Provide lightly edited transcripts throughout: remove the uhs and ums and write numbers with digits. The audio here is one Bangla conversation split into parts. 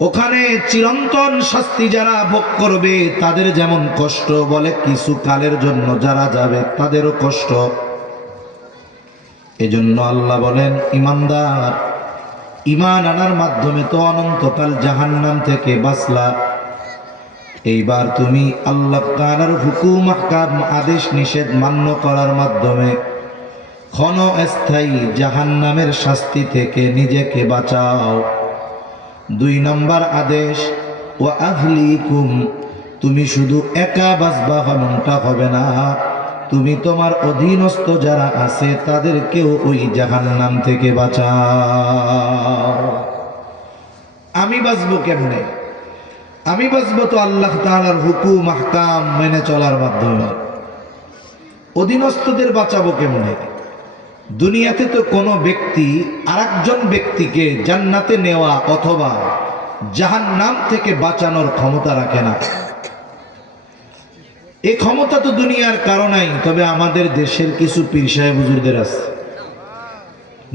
ওখানে চিরন্তন শাস্তি যারা ভোগ করবে তাদের যেমন কষ্ট, বলে কিছু কালের জন্য যারা যাবে তাদেরও কষ্ট। এজন্য আল্লাহ বলেন, ইমানদার, ঈমান আনার মাধ্যমে তো অনন্তকাল জাহান্নাম থেকে বাঁচলা। এইবার তুমি আল্লাহ তাআলার হুকুম, আহকাম, আদেশ নিষেধ মান্য করার মাধ্যমে ক্ষণস্থায়ী জাহান্নামের শাস্তি থেকে নিজেকে বাঁচাও। 2 নম্বর আদেশ, ওয়া আহলিকুম, তুমি শুধু একা বাঁচবা এমনটা হবে না, তুমি তোমার অধীনস্থ যারা আছে তাদেরকেও ওই জাহান্নাম থেকে বাঁচাও। আমি বাঁচবো কেমনে? আমি বাঁচবো তো আল্লাহ তাআলার হুকুম আহকাম মেনে চলার মাধ্যমে। অধীনস্থদের বাঁচাবো কেমনে? দুনিয়াতে তো কোনো ব্যক্তি আরেকজন ব্যক্তিকে জান্নাতে নেওয়া অথবা জাহান্নাম থেকে বাঁচানোর ক্ষমতা রাখে না। এই ক্ষমতা তো দুনিয়ার কারো নাই, তবে আমাদের দেশের কিছু পীর সাহেব হুজুরদের আছে।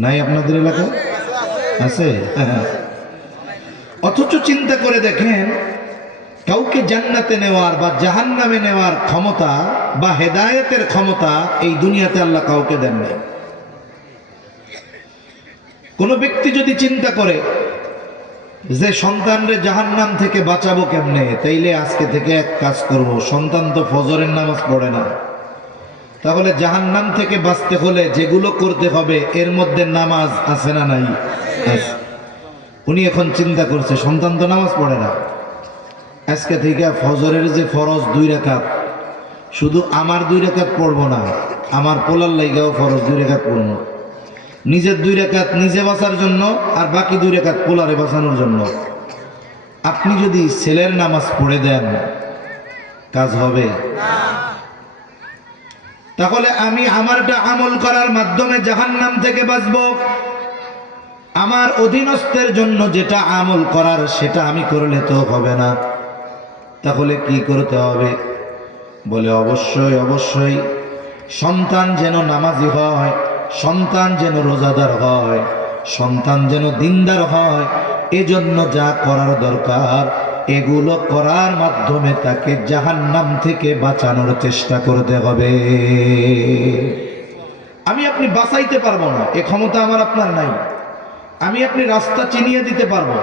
নাই আপনাদের এলাকায়? আছে। অথচ চিন্তা করে দেখেন, কাউকে জান্নাতে নেওয়ার বা জাহান্নামে নেওয়ার ক্ষমতা বা হেদায়েতের ক্ষমতা এই দুনিয়াতে আল্লাহ কাউকে দেন নাই। কোন ব্যক্তি যদি চিন্তা করে যে সন্তানরে জাহান্নাম থেকে বাঁচাবো কেমনে, তাইলে আজকে থেকে এক কাজ করব, সন্তান তো ফজরের নামাজ পড়ে না, তাহলে জাহান্নাম থেকে বাঁচতে হলে যেগুলো করতে হবে এর মধ্যে নামাজ আছে না নাই? উনি এখন চিন্তা করছে, সন্তান তো নামাজ পড়ে না, আজকে থেকে ফজরের যে ফরজ 2 রাকাত, শুধু আমার 2 রাকাত পড়বো না, আমার পোলার লাইগাও ফরজ 2 রাকাত পড়বো। নিজের 2 রাকাত নিজে বাঁচার জন্য আর বাকি 2 রাকাত পোলারে বাঁচানোর জন্য। আপনি যদি ছেলের নামাজ পড়ে দেন, কাজ হবে? তাহলে আমি আমারটা আমল করার মাধ্যমে জাহান্নাম থেকে বাঁচবো। আমার অধীনস্থের জন্য যেটা আমল করার সেটা আমি করলে তো হবে না। তাহলে কি করতে হবে? বলে অবশ্যই অবশ্যই সন্তান যেন নামাজি হয়, সন্তান যেন রোজাদার হয়, সন্তান যেন দিনদার হয়, এজন্য যা করার দরকার এগুলো করার মাধ্যমে তাকে জাহান্নাম থেকে বাঁচানোর চেষ্টা করতে হবে। আমি আপনি বাঁচাইতে পারবো না, এ ক্ষমতা আমার আপনার নাই। আমি আপনি রাস্তা চিনিয়ে দিতে পারবো,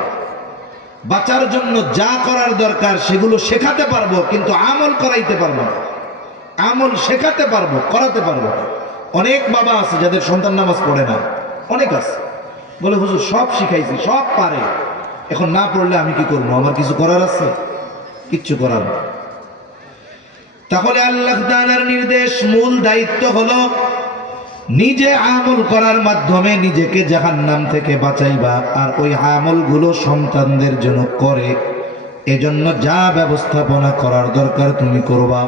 বাঁচার জন্য যা করার দরকার সেগুলো শেখাতে পারবো, কিন্তু আমল করাইতে পারবো না। আমল শেখাতে পারবো, করাতে পারবো না। অনেক বাবা আছে যাদের সন্তান নামাজ পড়ে না, অনেক আছে, বলে হুজুর সব শিখাইছি, সব পারে, এখন না পড়লে আমি কি করবো? আমার কিছু করার আছে? কিচ্ছু করার না। তাহলে আল্লাহ তাআলার নির্দেশ, মূল দায়িত্ব হলো নিজে আমল করার মাধ্যমে নিজেকে জাহান্নাম থেকে বাঁচাইবা, আর ওই আমলগুলো সন্তানদের জন্য করে, এজন্য যা ব্যবস্থাপনা করার দরকার তুমি করবা।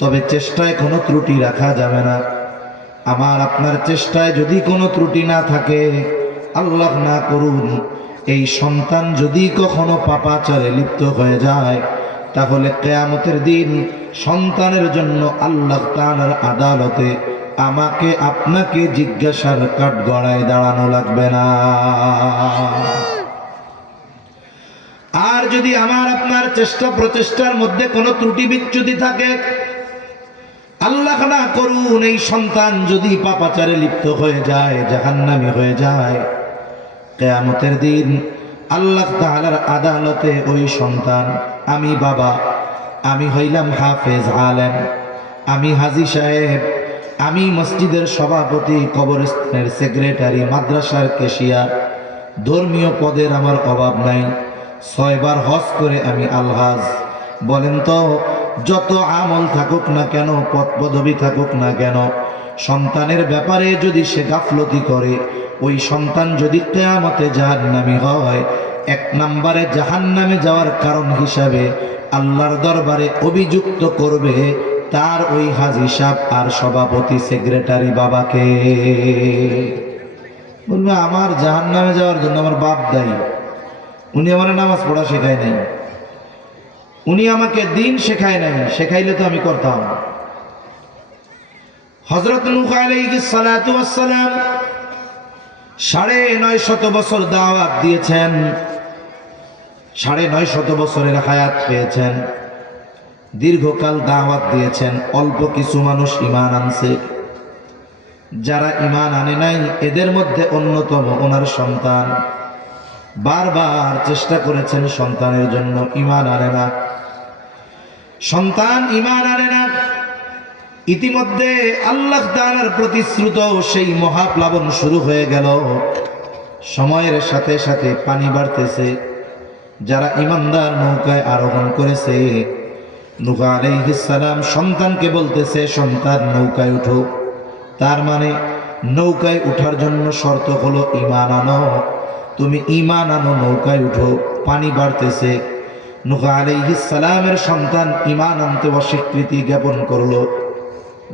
তবে চেষ্টায় কোনো ত্রুটি রাখা যাবে না। আমার আপনার চেষ্টায় যদি কোনো ত্রুটি না থাকে, আল্লাহ না করুন এই সন্তান যদি কখনো পাপাচারে লিপ্ত হয়ে যায়, তাহলে কিয়ামতের দিন সন্তানের জন্য আল্লাহ তাআলার আদালতে আমাকে আপনাকে জিজ্ঞাসার কাঠগড়ায় দাঁড়ানো লাগবে না। আর যদি আমার আপনার চেষ্টা প্রচেষ্টার মধ্যে কোনো ত্রুটি বিচ্যুতি থাকে, আল্লাহ না করুন এই সন্তান যদি পাপাচারে লিপ্ত হয়ে যায়, জাহান্নামী হয়ে যায়, কিয়ামতের দিন আল্লাহ তাআলার আদালতে ওই সন্তান, আমি বাবা, আমি হইলাম হাফেজ আলেম, আমি হাজী সাহেব, আমি মসজিদের সভাপতি, কবরস্থানের সেক্রেটারি, মাদ্রাসার ক্যাশিয়ার, ধর্মীয় পদের আমার অভাব নাই, 6 বার হজ করে আমি আলহাজ। বলেন তো, যত আমল থাকুক না কেন, পদ পদবি থাকুক না কেন, সন্তানের ব্যাপারে যদি সে গাফলতি করে, ওই সন্তান যদি কিয়ামতে জাহান্নামী হয়, 1 নম্বরে জাহান্নামে যাওয়ার কারণ হিসাবে আল্লাহর দরবারে অভিযুক্ত করবে তার ওই হাজী সাহেব আর সভাপতি সেক্রেটারি বাবাকে। বলবে আমার জাহান্নামে যাওয়ার জন্য আমার বাপ দায়ী, উনি আমার নামাজ পড়া শেখায় নাই, উনি আমাকে দিন শেখায় নাই, শেখাইলে তো আমি করতাম। হযরত নূহ আলাইহিস সালাতু ওয়াস সালাম 950 বছর দাওয়াত দিয়েছেন, 950 বছরের হায়াত পেয়েছেন, দীর্ঘকাল দাওয়াত দিয়েছেন, অল্প কিছু মানুষ ঈমান আনছে। যারা ঈমান আনে নাই এদের মধ্যে অন্যতম ওনার সন্তান। বারবার চেষ্টা করেছেন সন্তানের জন্য, ঈমান আনে না, সন্তান ঈমান আনে না। ইতিমধ্যে আল্লাহ তাআলার প্রতিশ্রুত সেই মহাপ্লাবন শুরু হয়ে গেল। সময়ের সাথে সাথে পানি বাড়তেছে। যারা ঈমানদার নৌকায় আরোহণ করেছে, নূহ আলাইহিস সালাম সন্তানকে বলতেছে, সন্তান নৌকায় উঠো। তার মানে নৌকায় উঠার জন্য শর্ত হলো ঈমান আনো। তুমি ঈমান আনো, নৌকায় উঠো। পানি বাড়তেছে। নূহ আলাইহিস সালামের সন্তান ঈমান আনতে অস্বীকৃতি জ্ঞাপন করলো,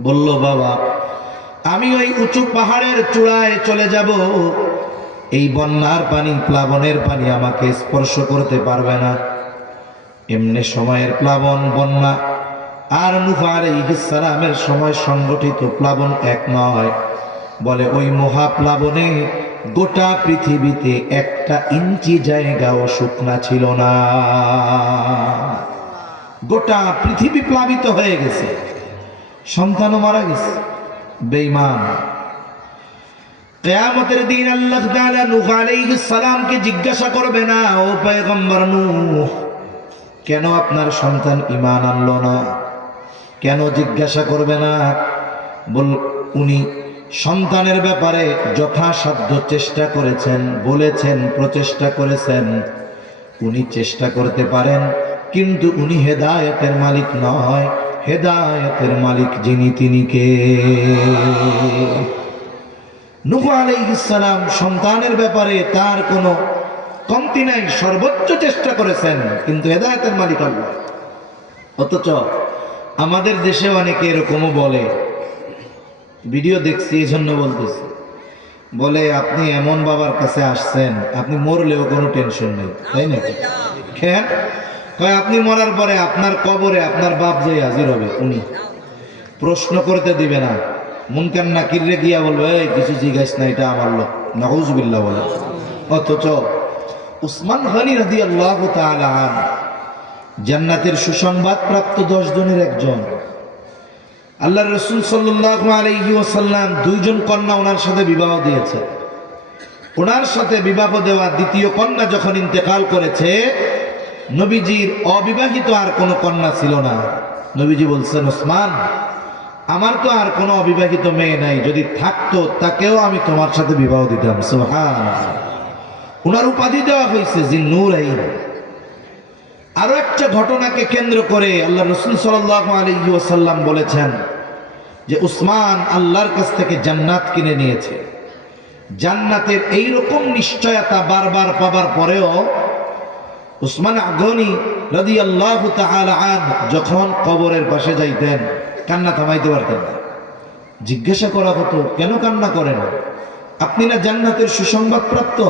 বলল, বাবা আমি ওই উঁচু পাহাড়ের চূড়ায় চলে যাব, এই বন্যার পানি, প্লাবনের পানি আমাকে স্পর্শ করতে পারবে না। এমনি সময়ের প্লাবন, বন্যা আর নূহ আলাইহিস সালামের সময় সংগঠিত প্লাবন এক নয়। বলে ওই মহাপ্লাবনে গোটা পৃথিবীতে 1 ইঞ্চি জায়গাও শুকনা ছিল না। গোটা পৃথিবী প্লাবিত হয়ে গেছে, সন্তানও মারা গেছে। বেঈমান। কিয়ামতের দিন আল্লাহ তাআলা নূহ আলাইহিস সালামকে জিজ্ঞাসা করবে না, ও পয়গম্বর নূহ, কেন আপনার সন্তান ঈমান আনলো না? কেন জিজ্ঞাসা করবে না? উনি সন্তানের ব্যাপারে যথাসাধ্য চেষ্টা করেছেন, বলেছেন, প্রচেষ্টা করেছেন। উনি চেষ্টা করতে পারেন, কিন্তু উনি হেদায়েতের মালিক নয়। হেদায়েতের মালিক যিনি, তিনি কে? নূহ আলাইহিস সালাম সন্তানের ব্যাপারে তার কোনো কমতি নাই, সর্বোচ্চ চেষ্টা করেছেন, কিন্তু হেদায়েতের মালিক আল্লাহ। অথচ আমাদের দেশে অনেকে এরকমও বলে, ভিডিও দেখছি এই জন্য বলতেছি, বলে আপনি এমন বাবার কাছে আসছেন, আপনি মরলেও কোনো টেনশন নেই, তাই নাকি? কেন? কয় আপনি মরার পরে আপনার কবরে আপনার বাপ যে হাজির হবে, উনি প্রশ্ন করতে দিবে না। মুনকার নাকিরে গিয়া বলবে, এই কিছু জিজ্ঞাসা না, এটা আমার লোক, নাউজুবিল্লাহ বলে। অথচ উসমান গনি রাদিয়াল্লাহু তাআলা আনহু জান্নাতের সুসংবাদ প্রাপ্ত 10 জনের একজন। আল্লাহর রাসূল সাল্লাল্লাহু আলাইহি ওয়াসাল্লাম 2 জন কন্যা ওনার সাথে বিবাহ দিয়েছে। ওনার সাথে বিবাহ দেওয়া দ্বিতীয় কন্যা যখন ইন্তেকাল করেছে, নবীজির অবিবাহিত আর কোনো কন্যা ছিল না। নবীজি বলছেন, ওসমান, আমার তো আর কোনো অবিবাহিত মেয়ে নাই, যদি থাকতো তাকেও আমি তোমার সাথে বিবাহ দিতাম। সুবহানাল্লাহ। ওনার উপাধি দেওয়া হয়েছে জিন্নুরাইন। আরো একটা ঘটনাকে কেন্দ্র করে আল্লাহ রাসূল সাল্লাল্লাহু আলাইহি ওয়াসাল্লাম বলেছেন যে উসমান আল্লাহর কাছ থেকে জান্নাত কিনে নিয়েছে। জান্নাতের এইরকম নিশ্চয়তা বারবার পাবার পরেও উসমান গনি রাদিয়াল্লাহু তাআলা আনহু যখন কবরের পাশে যাইতেন, কান্না থামাইতে পারতেন না। জিজ্ঞাসা করা হতো, কেন কান্না করেন? আপনি না জান্নাতের সুসংবাদ প্রাপ্ত?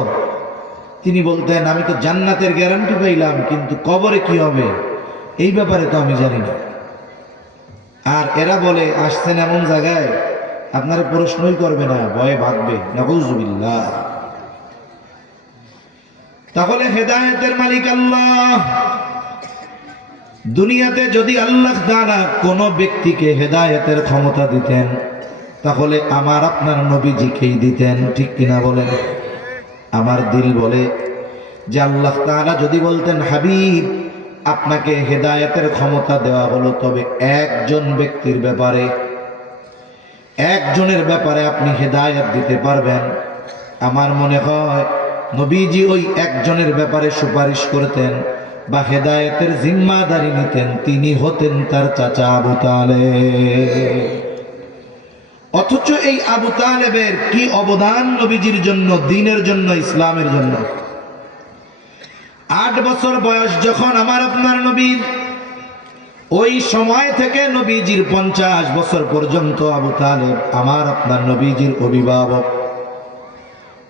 তিনি বলতেন, আমি তো জান্নাতের গ্যারান্টি পাইলাম, কিন্তু কবরে কি হবে এই ব্যাপারে তো আমি জানি না। আর এরা বলে আসছেন এমন জায়গায় আপনারা প্রশ্নই করবে না, ভয়ে ভাগবে। নাউজুবিল্লাহ। তাহলে হেদায়েতের মালিক আল্লাহ। দুনিয়াতে যদি আল্লাহ তাআলা কোন ব্যক্তিকে হেদায়েতের ক্ষমতা দিতেন, তাহলে আমার আপনার নবীজিকেই দিতেন, ঠিক কিনা বলেন? আমার দিল বলে যে আল্লাহ তাআলা যদি বলতেন, হাবিব আপনাকে হেদায়েতের ক্ষমতা দেওয়া হলো, তবে একজন ব্যক্তির ব্যাপারে, একজনের ব্যাপারে আপনি হেদায়েত দিতে পারবেন, আমার মনে হয় নবীজি ওই একজনের ব্যাপারে সুপারিশ করতেন বা হেদায়েতের জিম্মাদারি নিতেন। তিনি হতেন তার চাচা আবু তালেব। অথচ এই আবু তালেবের কি অবদান নবীজির জন্য, দ্বীনের জন্য, ইসলামের জন্য। 8 বছর বয়স যখন আমার আপনার নবীর, ওই সময় থেকে নবীজির 50 বছর পর্যন্ত আবু তালেব আমার আপনার নবীজির অভিভাবক।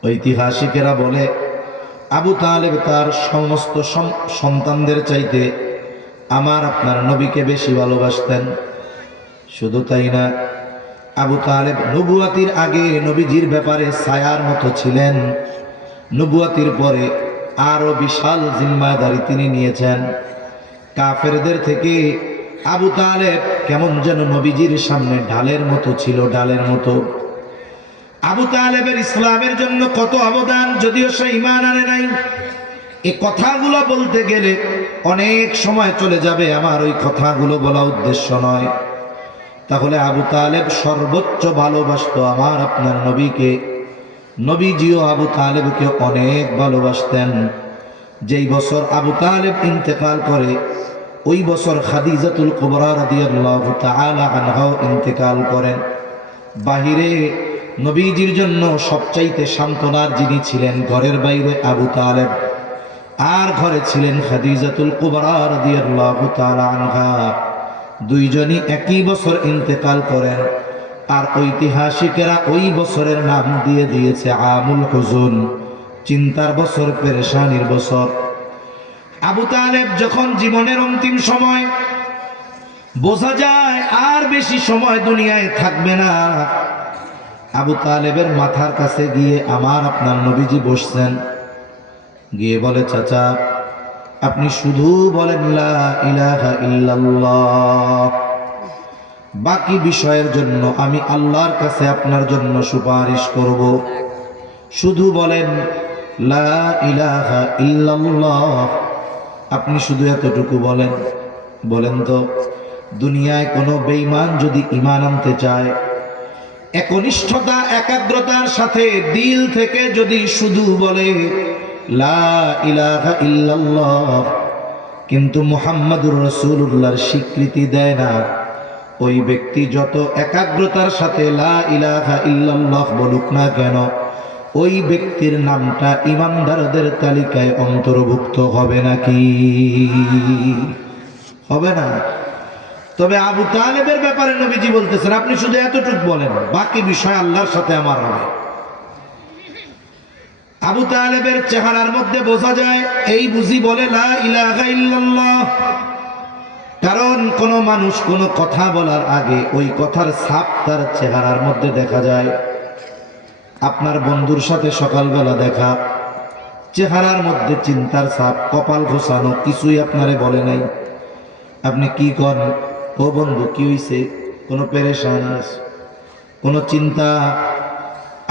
ঐতিহাসিকেরা বলে আবু তালেব তার সমস্ত সন্তানদের চাইতে আমার আপনার নবীকে বেশি ভালোবাসতেন। শুধু তাই না, আবু তালেব নবুয়াতির আগে নবীজির ব্যাপারে ছায়ার মতো ছিলেন, নবুয়াতির পরে আরো বিশাল জিম্মাদারি তিনি নিয়েছেন। কাফেরদের থেকে আবু তালেব কেমন যেন নবীজির সামনে ঢালের মতো ছিল, ঢালের মতো। আবু তালেবের ইসলামের জন্য কত অবদান, যদিও সে ঈমান আনে নাই। এই কথাগুলো বলতে গেলে অনেক সময় চলে যাবে, আমার ওই কথাগুলো বলা উদ্দেশ্য নয়। তাহলে আবু তালেব সর্বোচ্চ ভালোবাসতো আমার আপনার নবীকে। নবীজিও আবু তালেবকে অনেক ভালোবাসতেন। যেই বছর আবু তালেব ইন্তেকাল করে, ওই বছর খাদিজাতুল কুবরা রাদিয়াল্লাহু তাআলা আনহা ইন্তেকাল করেন। বাহিরে নবীজির জন্য সবচাইতে সান্ত্বনার যিনি ছিলেন, ঘরের বাইরে আবু তালেব, আর ঘরে ছিলেন খাদিজাতুল কুবরা রাদিয়াল্লাহু তাআলা আনহা। দুইজনই একই বছর ইন্তেকাল করেন। আর ঐতিহাসিকেরা ওই বছরের নাম দিয়ে দিয়েছে আমুল হুজুন, চিন্তার বছর, পেরেশানির বছর। আবু তালেব যখন জীবনের অন্তিম সময়, বোঝা যায় আর বেশি সময় দুনিয়ায় থাকবে না, আবু তালেবের মাথার কাছে গিয়ে আমার আপনার নবীজি বসছেন। গিয়ে বলে, চাচা আপনি শুধু বলেন লা ইলাহা ইল্লাল্লাহ, বাকি বিষয়ের জন্য আমি আল্লাহর কাছে আপনার জন্য সুপারিশ করব। শুধু বলেন লা ইলাহা ইল্লাল্লাহ, আপনি শুধু এতটুকু বলেন। বলেন তো, দুনিয়ায় কোনো বেঈমান যদি ঈমান আনতে চায়, একনিষ্ঠতা একাগ্রতার সাথে দিল থেকে যদি শুধু বলে লা ইলাহা ইল্লাল্লাহ, কিন্তু মুহাম্মাদুর রাসূলুল্লাহর স্বীকৃতি দেয় না, ওই ব্যক্তি যত একাগ্রতার সাথে লা ইলাহা ইল্লাল্লাহ বলুক না কেন, ওই ব্যক্তির নামটা ঈমানদারদের তালিকায় অন্তর্ভুক্ত হবে নাকি? হবে না। তবে আবু তালেবের ব্যাপারে নবীজি বলতেছেন, আপনি শুধু এতটুকু বলেন, বাকি বিষয় আল্লাহর সাথে আমার হবে। আবু তালেবের চেহারার মধ্যে বোঝা যায় এই বুঝি বলে লা ইলাহা ইল্লাল্লাহ। কারণ কোন মানুষ কোন কথা বলার আগে ওই কথার ছাপ তার চেহারার মধ্যে দেখা যায়। আপনার বন্ধুর সাথে সকালবেলা দেখা, চেহারার মধ্যে চিন্তার ছাপ, কপাল ঘোষানো, কিছুই আপনারে বলে নাই। আপনি কি করেন? ও বন্ধু কি হইছে? কোনো পেরেশান আছে, কোনো চিন্তা?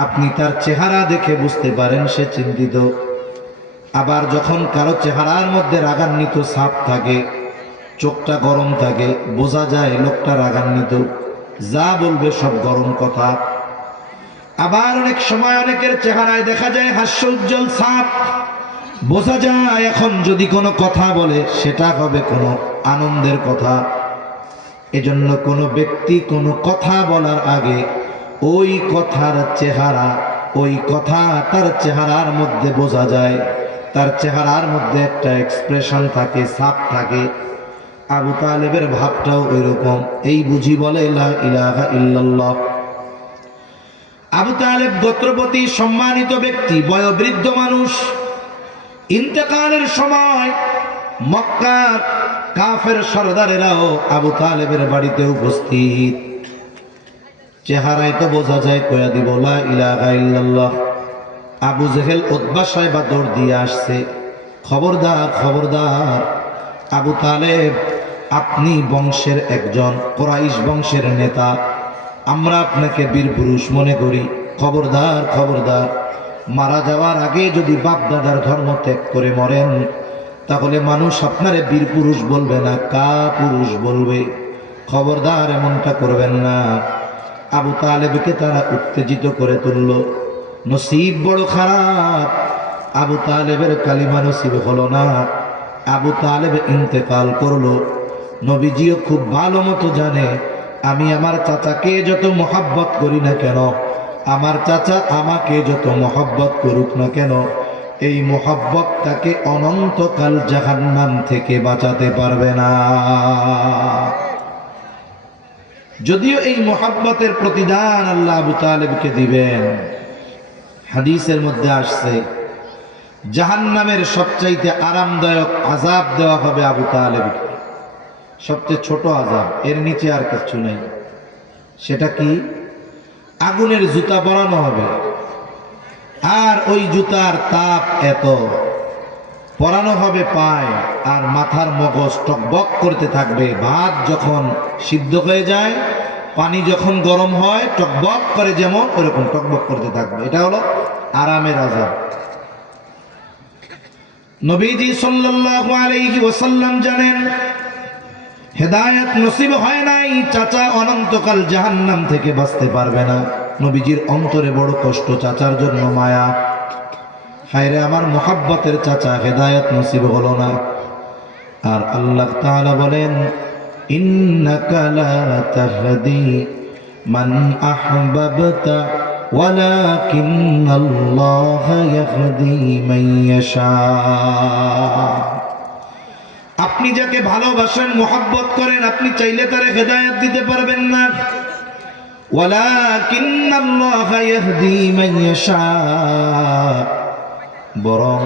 আপনি তার চেহারা দেখে বুঝতে পারেন সে চিন্তিত। আবার যখন কারো চেহারার মধ্যে রাগান্বিত ছাপ থাকে, চোখটা গরম থাকে, বোঝা যায় লোকটা রাগান্বিত, যা বলবে সব গরম কথা। আবার অনেক সময় অনেকের চেহারায় দেখা যায় হাস্য উজ্জ্বল ছাপ, বোঝা যায় এখন যদি কোনো কথা বলে সেটা হবে কোনো আনন্দের কথা। এজন্য কোনো ব্যক্তি কোনো কথা বলার আগে ওই কথার চেহারা, ওই কথা তার চেহারার মধ্যে বোঝা যায়, তার চেহারার মধ্যে একটা এক্সপ্রেশন থাকে, ছাপ থাকে। আবু তালেবের ভাবটাও ওইরকম। এই বুঝি বলে লা ইলাহা ইল্লাল্লাহ। আবু তালেব গোত্রপতি, সম্মানিত ব্যক্তি, বয়োবৃদ্ধ মানুষ। ইন্তেকালের সময় মক্কার কাফের সরদারেরাও আবু তালেবের বাড়িতে উপস্থিত। চেহারায় তো বোঝা যায়, কয়া দিব লা ইলাহা ইল্লাল্লাহ। আবু জেহেল, উতবা সাহেবা দৌড় দিয়ে আসছে, খবরদার খবরদার, আবু তালেব আপনি বংশের একজন, কুরাইশ বংশের নেতা, আমরা আপনাকে বীর পুরুষ মনে করি, খবরদার খবরদার। মারা যাওয়ার আগে যদি বাপ দাদার ধর্ম ত্যাগ করে মরেন, তাহলে মানুষ আপনারে বীর পুরুষ বলবে না, কা পুরুষ বলবে। খবরদার এমনটা করবেন না। আবু তালেবকে তারা উত্তেজিত করে তুলল। নসিব বড় খারাপ, আবু তালেবের কালিমা নসিব হলো না। আবু তালেব ইন্তেকাল করলো। নবীজিও খুব ভালো মতো জানে, আমি আমার চাচাকে যত মহাব্বত করি না কেন, আমার চাচা আমাকে যত মহব্বত করুক না কেন, এই মহব্বত তাকে অনন্তকাল জাহান্নাম থেকে বাঁচাতে পারবে না। যদিও এই মহব্বতের প্রতিদান আল্লাহ আবু তালেবকে দিবেন। হাদিসের মধ্যে আসছে জাহান্নামের সবচাইতে আরামদায়ক আযাব দেওয়া হবে আবু তালেবকে, সবচেয়ে ছোট আযাব, এর নিচে আর কিছু নেই। সেটা কি? আগুনের জুতা পরানো হবে, আর ওই জুতার তাপ এত, পরানো হবে পায়, আর মাথার মগজ টকবক করতে থাকবে। ভাত যখন সিদ্ধ হয়ে যায়, পানি যখন গরম হয়, টকবক করে যেমন ওরকম টকবক করতে থাকবে। এটা হলো আরামের আযাব। নবীজি সাল্লাল্লাহু আলাইহি ওয়াসাল্লাম জানেন, হেদায়েত নসিব হয় নাই, চাচা অনন্তকাল জাহান্নাম থেকে বাঁচতে পারবে না। নবীজির অন্তরে বড় কষ্ট, চাচার জন্য মায়া। হায়রে আমার মুহাব্বতের চাচা, হেদায়েত নসিব হলো না। আর আল্লাহ তাআলা বলেন, ইন্নাকা লা তাহদি মান আহবাবতা ওয়ালাকিন্নাল্লাহা ইয়াহদি মান ইয়াশা। আপনি যাকে ভালোবাসেন, মুহাব্বত করেন, আপনি চাইলে তারে হেদায়েত দিতে পারবেন না। ওয়ালাকিন্নাল্লাহা ইয়াহদি মান ইয়াশা, বরং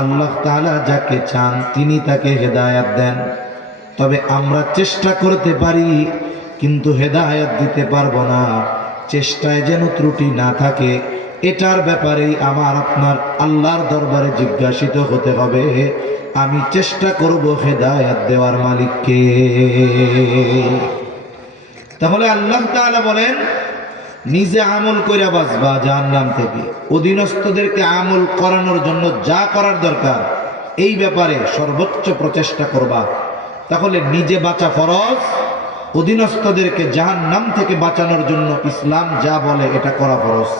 আল্লাহ তাআলা যাকে চান তিনি তাকে হেদায়েত দেন। তবে আমরা চেষ্টা করতে পারি, কিন্তু হেদায়েত দিতে পারবো না। চেষ্টায় যেন ত্রুটি না থাকে, এটার ব্যাপারেই আমার আপনার আল্লাহর দরবারে জিজ্ঞাসিত হতে হবে। আমি চেষ্টা করব হেদায়েত দেওয়ার মালিককে। তাহলে আল্লাহ তাআলা বলেন, নিজে আমল কইরা বাঁচবা জাহান্নাম থেকে, অধীনস্থদেরকে আমল করানোর জন্য যা করার দরকার এই ব্যাপারে সর্বোচ্চ প্রচেষ্টা করবা। তাহলে নিজে বাঁচা ফরজ, অধীনস্থদেরকে জাহান্নাম থেকে বাঁচানোর জন্য ইসলাম যা বলে এটা করা ফরজ।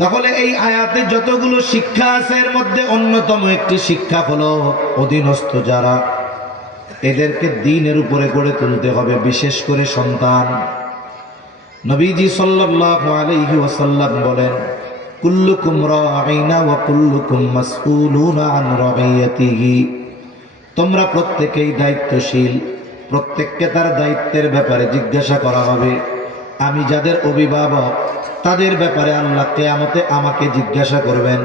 তাহলে এই আয়াতে যতগুলো শিক্ষা আছে, এর মধ্যে অন্যতম একটি শিক্ষা হলো অধীনস্থ যারা, এদেরকে দ্বীনের উপরে গড়ে তুলতে হবে, বিশেষ করে সন্তান। নবীজি সাল্লাল্লাহু আলাইহি ওয়াসাল্লাম বলেন, কুল্লুকুম রাঈনা ওয়া কুল্লুকুম মাসউলুনা আন রাঈয়াতিহি। তোমরা প্রত্যেকেই দায়িত্বশীল, প্রত্যেককে তার দায়িত্বের ব্যাপারে জিজ্ঞাসা করা হবে। আমি যাদের অভিভাবক, তাদের ব্যাপারে আল্লাহ কিয়ামতে আমাকে জিজ্ঞাসা করবেন।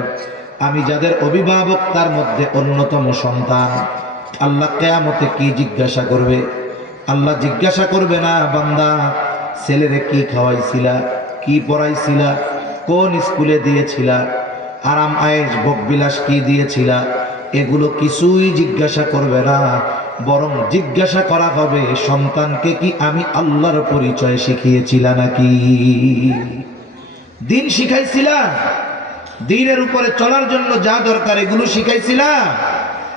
আমি যাদের অভিভাবক, তার মধ্যে অন্যতম সন্তান, আল্লাহ কিয়ামতে কি জিজ্ঞাসা করবে? আল্লাহ জিজ্ঞাসা করবে না, বান্দা ছেলেরে কি খাওয়াইছিলা, কি পড়াইছিলা, কোন স্কুলে দিয়েছিলা, আরাম আয়েশ ভোগবিলাস কি দিয়েছিলা, এগুলো কিছুই জিজ্ঞাসা করবে না। বরং জিজ্ঞাসা করা হবে, সন্তানকে কি আমি আল্লাহর পরিচয় শিখিয়েছিলা নাকি? দিন শিখাইছিলা? দিনের উপরে চলার জন্য যা দরকার এগুলো শিখাইছিলা?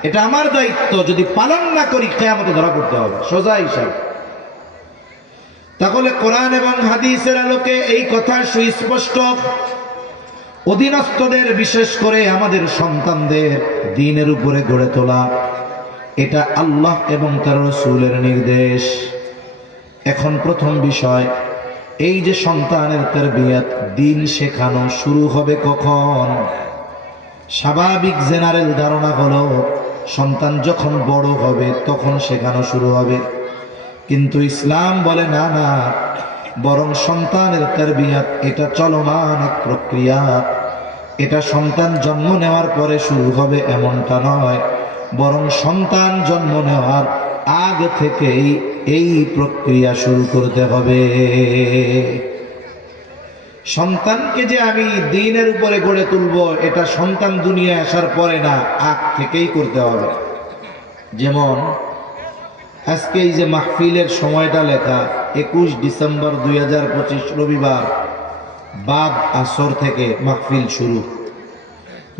এটা আমার দায়িত্ব, যদি পালন না করি কিয়ামতে ধরা পড়তে হবে, সোজা হিসাব। তাহলে কোরআন এবং হাদিসের আলোকে এই কথা সুস্পষ্ট, অধীনস্থদের বিশেষ করে আমাদের সন্তানদের দ্বীনের উপরে গড়ে তোলা, এটা আল্লাহ এবং তার রাসূলের নির্দেশ। এখন প্রথম বিষয়, এই যে সন্তানের তারবিয়াত, দ্বীন শেখানো শুরু হবে কখন? স্বাভাবিক জেনারেল ধারণা হলো সন্তান যখন বড় হবে তখন শেখানো শুরু হবে, কিন্তু ইসলাম বলে না না, বরং সন্তানের তারবিয়াত এটা চলমান এক প্রক্রিয়া। এটা সন্তান জন্ম নেওয়ার পরে শুরু হবে এমনটা নয়, বরং সন্তান জন্ম নেওয়ার আগ থেকেই এই প্রক্রিয়া শুরু করতে হবে। সন্তানকে যে আমি দ্বীনের উপরে গড়ে তুলব, এটা সন্তান দুনিয়ায় আসার পরে না, আগ থেকেই করতে হবে। যেমন আজকে এই যে মাহফিলের সময়টা লেখা 21 ডিসেম্বর 2025 রবিবার, বাদ আসর থেকে মাহফিল শুরু।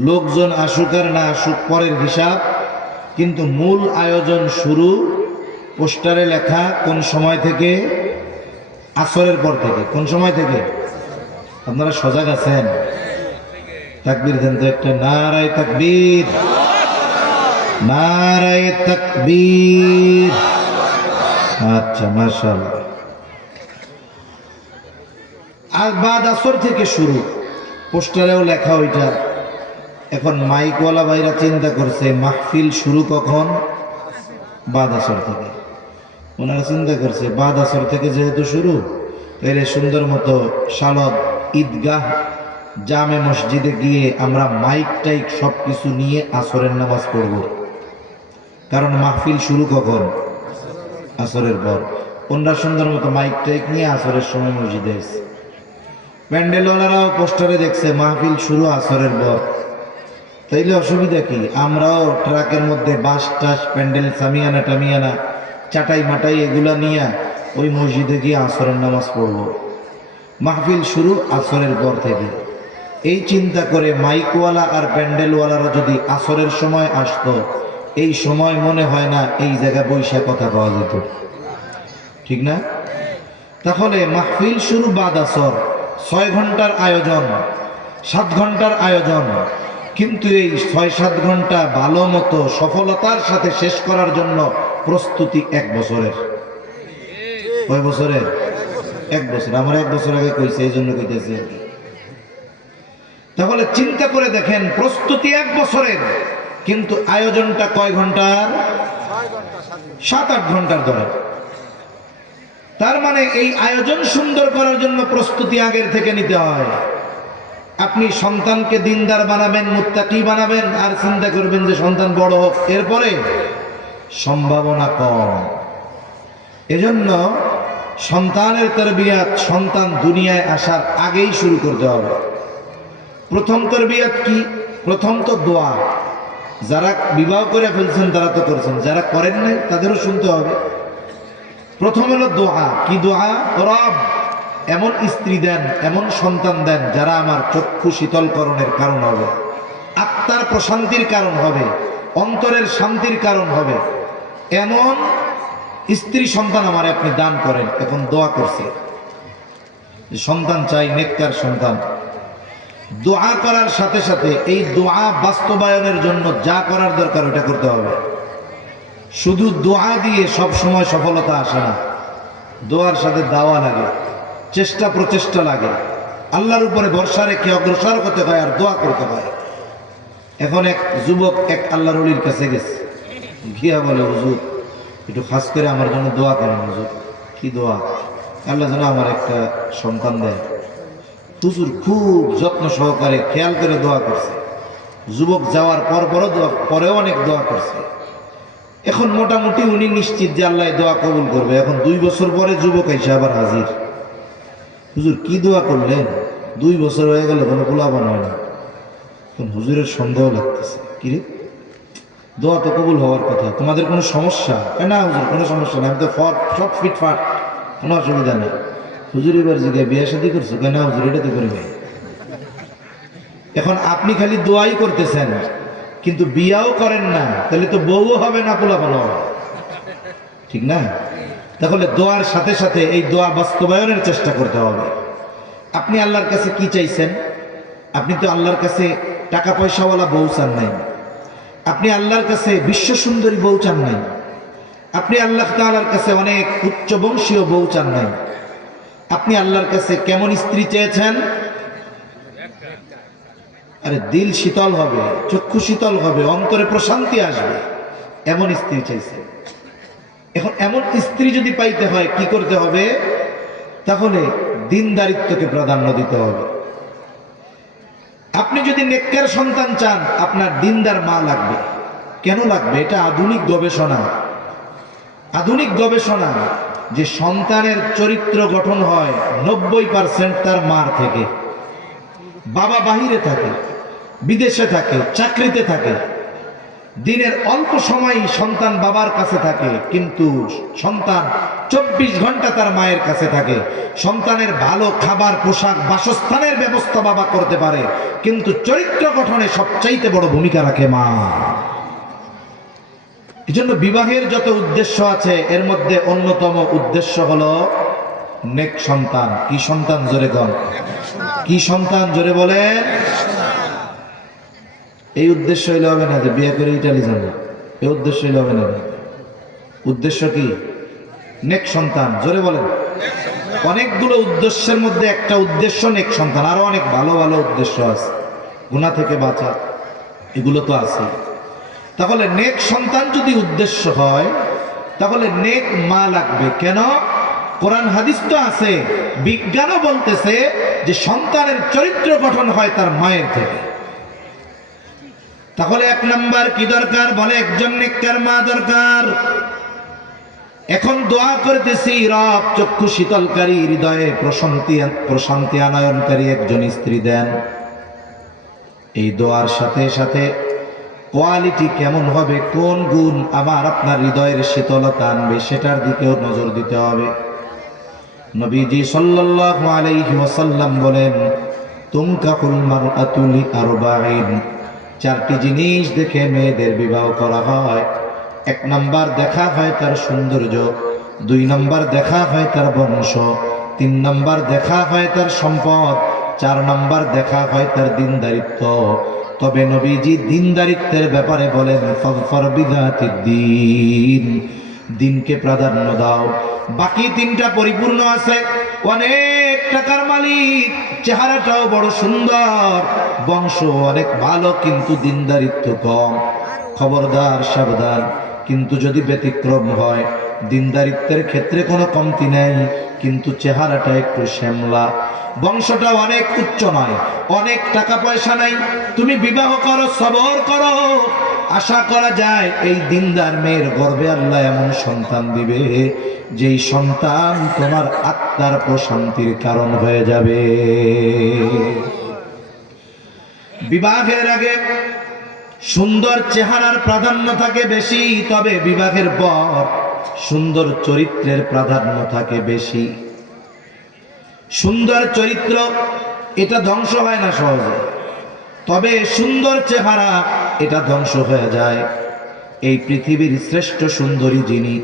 লোকজন আসুক আর না আসুক পরের হিসাব, কিন্তু মূল আয়োজন শুরু। পোস্টারে লেখা কোন সময় থেকে? আসরের পর থেকে। কোন সময় থেকে? আপনারা সজাগ আছেন? তাকবীর দেন তো একটা, নারায়ে তাকবীর, নারায়ে তাকবীর। আচ্ছা, মাশাআল্লাহ। আর বাদ আসর থেকে শুরু, পোস্টারেও লেখা ওইটা। এখন মাইকওয়ালা ভাইরা চিন্তা করছে মাহফিল শুরু কখন? বাদ আসর থেকে। ওনারা চিন্তা করছে বাদ আসর থেকে যেহেতু শুরু, তাহলে সুন্দর মতো শালদ ঈদগাহ জামে মসজিদে গিয়ে আমরা মাইক টাইক সব কিছু নিয়ে আসরের নামাজ পড়ব। কারণ মাহফিল শুরু কখন? আসরের পর। ওনারা সুন্দর মতো মাইক টাইক নিয়ে আসরের সময় মসজিদে এসে, প্যান্ডেলওয়ালারাও পোস্টারে দেখছে মাহফিল শুরু আসরের পর। তাইলে অসুবিধা কি? আমরাও ট্রাকের মধ্যে বাঁশ টাস প্যান্ডেল সামিয়ানা টামিয়ানা চাটাই মাটাই এগুলা নিয়ে ওই মসজিদে গিয়ে আসরের নামাজ পড়ব। মাহফিল শুরু আসরের পর থেকে। এই চিন্তা করে মাইকওয়ালা আর প্যান্ডেলওয়ালারা যদি আসরের সময় আসতো, এই সময় মনে হয় না এই জায়গায় বৈশা কথা পাওয়া যেত, ঠিক না? তাহলে মাহফিল শুরু বাদ আসর, 6 ঘন্টার আয়োজন, 7 ঘন্টার আয়োজন, কিন্তু এই 6-7 ঘন্টা ভালো মতো সফলতার সাথে শেষ করার জন্য প্রস্তুতি 1 বছরের। কয় বছরের? 1 বছর। আমার 1 বছর আগে কইছে, এই জন্য কইতেছি। তাহলে চিন্তা করে দেখেন, প্রস্তুতি 1 বছরের, কিন্তু আয়োজনটা কয় ঘন্টার? 7-8 ঘন্টার ধরে। তার মানে এই আয়োজন সুন্দর করার জন্য প্রস্তুতি আগের থেকে নিতে হয়। আপনি সন্তানকে দিনদার বানাবেন, মুত্তাকি বানাবেন, আর চিন্তা করবেন যে সন্তান বড় হোক, এরপরে সম্ভাবনা কম। এজন্য সন্তানের তারবিয়াত সন্তান দুনিয়ায় আসার আগেই শুরু করতে হবে। প্রথম তারবিয়াত কি? প্রথম তো দোয়া। যারা বিবাহ করে ফেলছেন তারা তো করেছেন, যারা করেন নাই তাদেরও শুনতে হবে। প্রথম হলো দোয়া। কি দোয়া? রব এমন স্ত্রী দেন, এমন সন্তান দেন যারা আমার চক্ষু শীতলকরণের কারণ হবে, আত্মার প্রশান্তির কারণ হবে, অন্তরের শান্তির কারণ হবে, এমন স্ত্রী সন্তান আমার আপনি দান করেন। এখন দোয়া করছে, সন্তান চাই, নেককার সন্তান। দোয়া করার সাথে সাথে এই দোয়া বাস্তবায়নের জন্য যা করার দরকার ওটা করতে হবে। শুধু দোয়া দিয়ে সব সময় সফলতা আসে না। দোয়ার সাথে দাওয়া লাগে, চেষ্টা প্রচেষ্টা লাগে, আল্লাহর উপরে ভরসা রেখে অগ্রসর করতে হয়, আর দোয়া করতে হয়। এখন এক যুবক এক আল্লাহর ওলির কাছে গেছে, গিয়া বলে, হুজুর একটু খাস করে আমার জন্য দোয়া করেন হুজুর। কি দোয়া? আল্লাহ যেন আমার একটা সন্তান দেয়। হুজুর খুব যত্ন সহকারে খেয়াল করে দোয়া করছে। যুবক যাওয়ার পরেও অনেক দোয়া করছে। এখন মোটামুটি উনি নিশ্চিত যে আল্লাহ দোয়া কবুল করবে। এখন 2 বছর পরে যুবক এসে আবার হাজির। হুজুর কি দোয়া করলেন? 2 বছর হয়ে গেল কোনো পোলাপান হয় না। তখন হুজুরের সন্দেহ লাগতেছে, কিরে দোয়া তো কবুল হওয়ার কথা, তোমাদের কোনো সমস্যা? না হুজুর কোনো সমস্যা না, আমি তো সব ফিটফাট, কোনো অসুবিধা নেই। হুজুর এবার জিজ্ঞাসা বিয়ে শাদী করছো? না হুজুর এটা তো করি নাই। এখন আপনি খালি দোয়াই করতেছেন কিন্তু বিয়াও করেন না, তাহলে তো বউও হবে না, পোলাপান হবে, ঠিক না? তাহলে দোয়ার সাথে সাথে এই দোয়া বাস্তবায়নের চেষ্টা করতে হবে। আপনি আল্লাহর কাছে কি চাইছেন? আপনি তো আল্লাহর কাছে টাকা পয়সাওয়ালা বউ চান নাই, আপনি আল্লাহর কাছে বিশ্ব সুন্দরী বউ চান নাই, আপনি আল্লাহ তাআলার কাছে অনেক উচ্চ বংশীয় বউ চান নাই। আপনি আল্লাহর কাছে কেমন স্ত্রী চেয়েছেন? আরে দিল শীতল হবে, চক্ষু শীতল হবে, অন্তরে প্রশান্তি আসবে, এমন স্ত্রী চাইছে। এখন এমন স্ত্রী যদি পাইতে হয় কি করতে হবে? তাহলে দিনদারিত্বকে প্রাধান্য দিতে হবে। আপনি যদি নেককার সন্তান চান, আপনার দিনদার মা লাগবে। কেন লাগবে? এটা আধুনিক গবেষণা। আধুনিক গবেষণা যে সন্তানের চরিত্র গঠন হয় 90% তার মার থেকে। বাবা বাহিরে থাকে, বিদেশে থাকে, চাকরিতে থাকে, দিনের অল্প সময় সন্তান বাবার কাছে থাকে, কিন্তু সন্তান 24 ঘন্টা তার মায়ের কাছে থাকে। সন্তানের ভালো খাবার, পোশাক, বাসস্থানের ব্যবস্থা বাবা করতে পারে, কিন্তু চরিত্র গঠনে সবচাইতে বড় ভূমিকা রাখে মা। এজন্য বিবাহের যত উদ্দেশ্য আছে এর মধ্যে অন্যতম উদ্দেশ্য হলো নেক সন্তান। কি সন্তান? জোরে বল। কি সন্তান? জোরে বলেন। এই উদ্দেশ্য হইলে হবে না যে বিয়ে করে ইটালি যাবো, এই উদ্দেশ্য হইলে হবে না। উদ্দেশ্য কি? নেক সন্তান। জোরে বলেন। অনেকগুলো উদ্দেশ্যের মধ্যে একটা উদ্দেশ্য নেক সন্তান। আরো অনেক ভালো ভালো উদ্দেশ্য আছে, গুনাহ থেকে বাঁচা, এগুলো তো আছে। তাহলে নেক সন্তান যদি উদ্দেশ্য হয়, তাহলে নেক মা লাগবে। কেন? কোরআন হাদিস তো আছে, বিজ্ঞানও বলতেছে যে সন্তানের চরিত্র গঠন হয় তার মায়ের থেকে। তাহলে 1 নাম্বার কি দরকার? বলে একজন নেককার মা দরকার। এখন দোয়া করতেছি, রব চক্ষু শীতলকারী, হৃদয়ে প্রশান্তি আনয়নকারী একজন স্ত্রী দেন। এই দোয়ার সাথে সাথে কোয়ালিটি কেমন হবে, কোন গুণ আমার আপনার হৃদয়ের শীতলতা আনবে, সেটার দিকেও নজর দিতে হবে। নবীজি সাল্লাল্লাহু আলাইহি ওয়াসাল্লাম বলেন, তুনকাহুল মারআতু লিআরবাঈন, চারটি জিনিস দেখে মেয়েদের বিবাহ করা হয়। এক নাম্বার দেখা হয় তার সৌন্দর্য, দুই নাম্বার দেখা হয় তার বংশ, তিন নাম্বার দেখা হয় তার সম্পদ, চার নাম্বার দেখা হয় তার দিনদারিত্ব। তবে নবীজি দিনদারিত্বের ব্যাপারে বলেন, ফাযফার বিযাতিদ দ্বীন, দিনকে প্রাধান্য দাও। বাকি তিনটা পরিপূর্ণ আছে, অনেক টাকার মালিক, চেহারাটাও বড় সুন্দর, বংশ অনেক ভালো, কিন্তু দিনদারিত্ব কম, খবরদার সাবধান। কিন্তু যদি ব্যতিক্রম হয়, দিনদারিত্বের ক্ষেত্রে কোনো কমতি নেই, কিন্তু চেহারাটা একটু শ্যামলা, বংশটা অনেক উচ্চ নয়, অনেক টাকা পয়সা নাই, তুমি বিবাহ করো, সবর করো, আশা করা যায় এই দিনদার মেয়ের গর্ভে আল্লাহ এমন সন্তান দিবে, যেই সন্তান তোমার আত্মার প্রশান্তির কারণ হয়ে যাবে। বিবাহের আগে সুন্দর চেহারার প্রাধান্য থাকে বেশি, তবে বিবাহের পর সুন্দর চরিত্রের প্রাধান্য থাকে বেশি। সুন্দর চরিত্র এটা ধ্বংস হয় না সহজে, তবে সুন্দর চেহারা এটা ধ্বংস হয়ে যায়। এই পৃথিবীর শ্রেষ্ঠ সুন্দরী যিনি,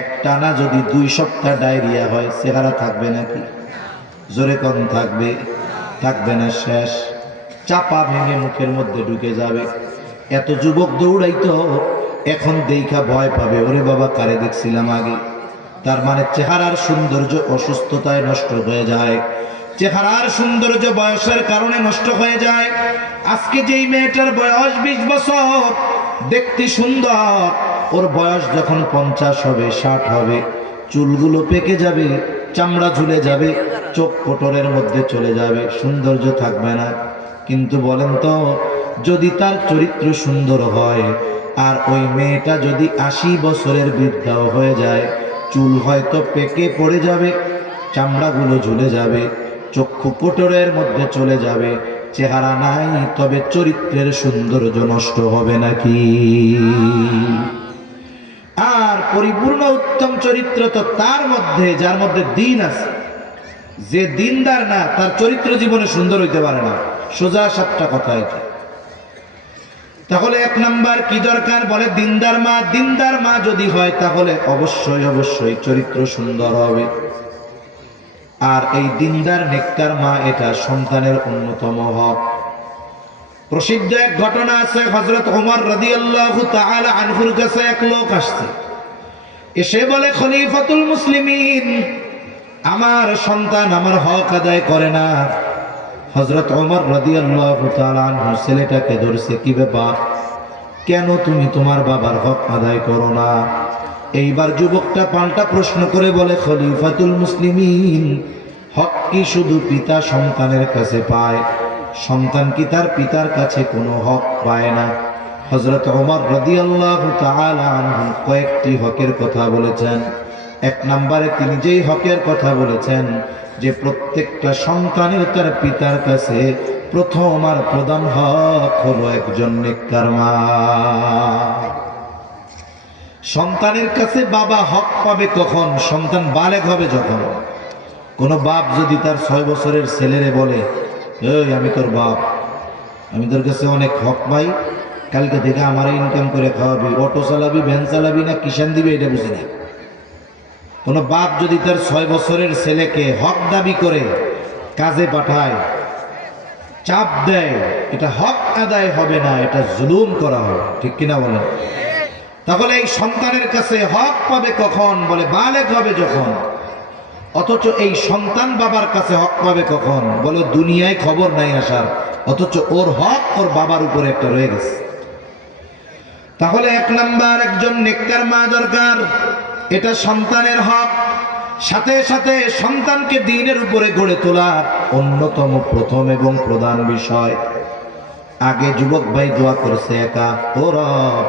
একটানা যদি 2 সপ্তাহ ডায়রিয়া হয়, চেহারা থাকবে নাকি? জোরে কম থাকবে? থাকবে না, শেষ, চাপা ভেঙে মুখের মধ্যে ঢুকে যাবে। এত যুবক দৌড়াইতো, এখন দেখা ভয় পাবে, ওরে বাবা কারে দেখছিলাম আগে। তার মানে চেহারার সৌন্দর্য অসুস্থতায় নষ্ট হয়ে যায়, চেহারার সৌন্দর্য বয়সের কারণে নষ্ট হয়ে যায়। আজকে যেই মেয়েটার বয়স 20 বছর, দেখতে সুন্দর, ওর বয়স যখন 50 হবে, 60 হবে, চুলগুলো পেকে যাবে, চামড়া ঝুলে যাবে, চোখ কোটরের মধ্যে চলে যাবে, সৌন্দর্য থাকবে না। কিন্তু বলেন তো, যদি তার চরিত্র সুন্দর হয়, আর ওই মেয়েটা যদি 80 বছরের বৃদ্ধাও হয়ে যায়, চুল হয়তো পেকে পড়ে যাবে, চামড়াগুলো ঝুলে যাবে, চক্ষু কোটরের মধ্যে চলে যাবে, চেহারা নাই, তবে চরিত্রের সৌন্দর্য নষ্ট হবে নাকি? আর পরিপূর্ণ উত্তম চরিত্র তো তার মধ্যে, যার মধ্যে দিন আছে। যে দিনদার না, তার চরিত্র জীবনে সুন্দর হইতে পারে না। সোজা সাপটা কথা এটা। তাহলে 1 নাম্বার কি দরকার, বলে দিনদার মা। দিনদার মা যদি হয়, তাহলে অবশ্যই অবশ্যই চরিত্র সুন্দর হবে। আর এই দিনদার নেককার মা, এটা সন্তানের অন্যতম হক। প্রসিদ্ধ এক ঘটনা আছে, হযরত ওমর রাদিয়াল্লাহু তাআলা আনহুর কাছে এক লোক আসছে, এসে বলে, খলিফাতুল মুসলিমিন, আমার সন্তান আমার হক আদায় করে না। হযরত ওমর রাদিয়াল্লাহু তাআলা আনহু ছেলেটাকে ধরছে, কি ব্যাপার, কেন তুমি তোমার বাবার হক আদায় করো না? এইবার যুবকটা পাল্টা প্রশ্ন করে বলে, খলিফাতুল মুসলিমিন, হক কি শুধু পিতা সন্তানের কাছে পায়? সন্তান কি তার পিতার কাছে কোনো হক পায় না? হযরত ওমর রাদিয়াল্লাহু তাআলা আনহু কয়েকটি হকের কথা বলেছেন। 1 নম্বরে তিনি যেই হকের কথা বলেছেন, যে প্রত্যেকটা সন্তানের তার পিতার কাছে প্রথম আর প্রধান হক হলো একজন নেককার মা। সন্তানের কাছে বাবা হক পাবে কখন? সন্তান বালেগ হবে যখন। কোন বাপ যদি তার 6 বছরের ছেলেরে বলে, এই আমি তোর বাপ, আমি তোর কাছে অনেক হক পাই, কালকে থেকে আমারে ইনকাম করে খাওয়াবি, অটো চালাবি, ভ্যান চালাবি, না কিষান দিবি, এটা বুঝি না। কোন বাপ যদি তার 6 বছরের ছেলেকে হক দাবি করে কাজে পাঠায়, চাপ দেয়, এটা হক আদায় হবে না, এটা জুলুম করা হবে, ঠিক কিনা বলেন? তাহলে এই সন্তানের কাছে হক পাবে কখন? বলে বালেগ হবে যখন। অথচ এই সন্তান বাবার কাছে হক পাবে কখন? বলে দুনিয়ায় খবর নাই আসার, অথচ ওর হক ওর বাবার উপরে একটা রয়ে গেছে। তাহলে 1 নাম্বার একজন নেককার মা দরকার, এটা সন্তানের হক। সাথে সাথে সন্তানকে দ্বীনের উপরে গড়ে তোলার অন্যতম প্রথম এবং প্রধান বিষয়। আগে যুবক ভাই দোয়া করছে একা, ও রব